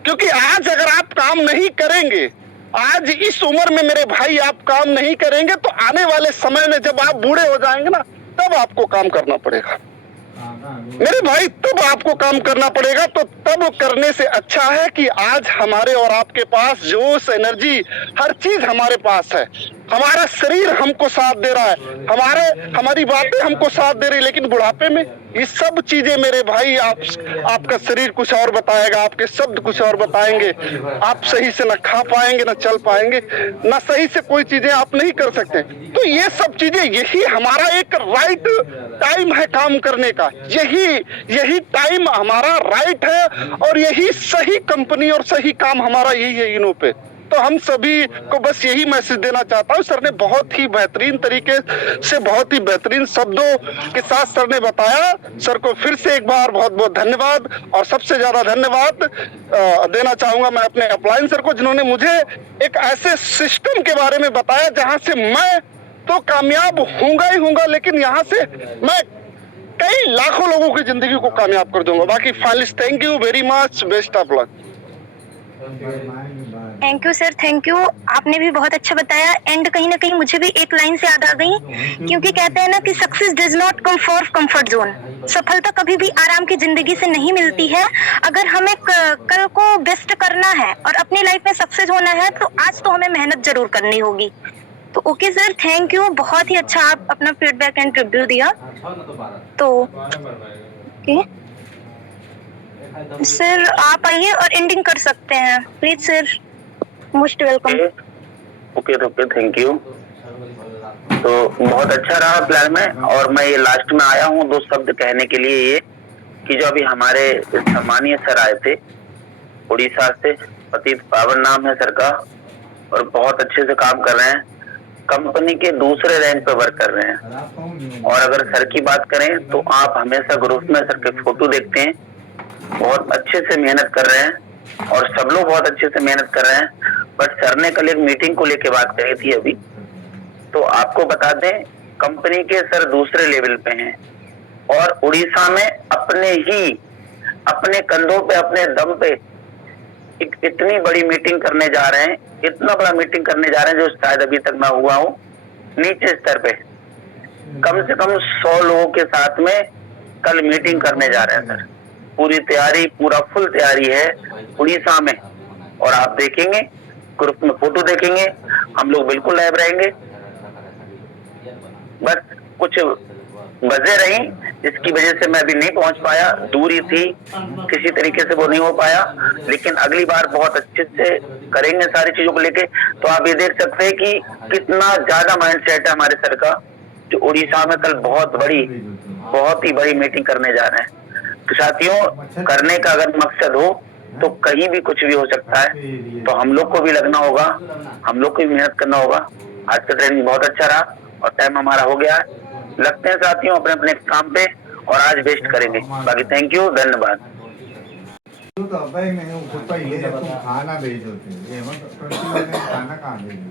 क्योंकि आज अगर आप काम नहीं करेंगे, आज इस उम्र में मेरे भाई आप काम नहीं करेंगे, तो आने वाले समय में जब आप बूढ़े हो जाएंगे ना, तब आपको काम करना पड़ेगा मेरे भाई, तब आपको काम करना पड़ेगा। तो तब करने से अच्छा है कि आज हमारे और आपके पास जोश, एनर्जी, हर चीज हमारे पास है। हमारा शरीर हमको साथ दे रहा है, हमारी बातें हमको साथ दे रही, लेकिन बुढ़ापे में ये सब चीजें मेरे भाई, आपका शरीर कुछ और बताएगा, आपके शब्द कुछ और बताएंगे, आप सही से न खा पाएंगे, न चल पाएंगे, न सही से कोई चीजें आप नहीं कर सकते। तो ये सब चीजें, यही हमारा एक राइट टाइम है काम करने का, यही टाइम हमारा राइट है, और यही सही कंपनी और सही काम हमारा यही है इनों पे। तो हम सभी को बस यही मैसेज देना चाहता हूँ। सर ने बहुत ही बेहतरीन तरीके से, बहुत ही बेहतरीन शब्दों के साथ सर ने बताया। सर को फिर से एक बार बहुत बहुत धन्यवाद, और सबसे ज्यादा धन्यवाद देना चाहूंगा मैं अपने अपलाइन सर को, जिन्होंने मुझे एक ऐसे सिस्टम के बारे में बताया जहां से मैं तो कामयाब होऊंगा ही होऊंगा, लेकिन यहाँ से मैं कई लाखों लोगों की जिंदगी को कामयाब कर दूंगा। बाकी finally thank you very much, best of luck. Thank you sir, thank you. आपने भी बहुत अच्छा बताया, एंड कहीं ना कहीं मुझे भी एक लाइन से याद आ गई, क्योंकि कहते हैं ना कि success does not come for comfort zone. सफलता कभी भी आराम की जिंदगी से नहीं मिलती है। अगर हमें कल को बेस्ट करना है और अपनी लाइफ में सक्सेस होना है, तो आज तो हमें मेहनत जरूर करनी होगी। तो ओके सर, थैंक यू, बहुत ही अच्छा आप अपना फीडबैक एंड रिव्यू दिया। तो ओके सर, आप आइए और एंडिंग कर सकते हैं please sir, most welcome. Okay, thank you. तो बहुत अच्छा रहा प्लान में, और मैं ये लास्ट में आया हूँ 2 शब्द कहने के लिए, ये कि जो अभी हमारे सम्मानीय सर आए थे उड़ीसा से, प्रतीत पावन नाम है सर का, और बहुत अच्छे से काम कर रहे हैं, कंपनी के दूसरे रैंक पे वर्क कर रहे हैं। और अगर सर की बात करें तो आप हमेशा ग्रुप में सर के फोटो देखते हैं, बहुत अच्छे से मेहनत कर रहे हैं, और सब लोग बहुत अच्छे से मेहनत कर रहे हैं। बट सर ने कल एक मीटिंग को लेके बात कही थी अभी, तो आपको बता दें कंपनी के सर दूसरे लेवल पे हैं, और उड़ीसा में अपने कंधों पे, अपने दम पे एक इतनी बड़ी मीटिंग करने जा रहे हैं, इतना बड़ा मीटिंग करने जा रहे हैं जो शायद अभी तक मैं हुआ हूँ नीचे स्तर पे। कम से कम 100 लोगों के साथ में कल मीटिंग करने जा रहे हैं सर। पूरी तैयारी, पूरा फुल तैयारी है उड़ीसा में, और आप देखेंगे ग्रुप में फोटो देखेंगे, हम लोग बिल्कुल लाइव रहेंगे। बस कुछ वजह रही जिसकी वजह से मैं अभी नहीं पहुंच पाया, दूरी थी, किसी तरीके से वो नहीं हो पाया, लेकिन अगली बार बहुत अच्छे से करेंगे सारी चीजों को लेके। तो आप ये देख सकते हैं कि कितना ज्यादा माइंडसेट है हमारे सर का, जो उड़ीसा में कल बहुत ही बड़ी मीटिंग करने जा रहे हैं। तो साथियों, करने का अगर मकसद हो तो कहीं भी कुछ भी हो सकता है, तो हम लोग को भी लगना होगा, हम लोग को भी मेहनत करना होगा। आज का ट्रेनिंग बहुत अच्छा रहा, और टाइम हमारा हो गया है। लगते हैं साथियों अपने अपने काम पे, और आज बेस्ट करेंगे। बाकी थैंक यू, धन्यवाद। तो भाई मैं खुद पर ये खाना भेजो थे, ये खाना कहाँ भेजो।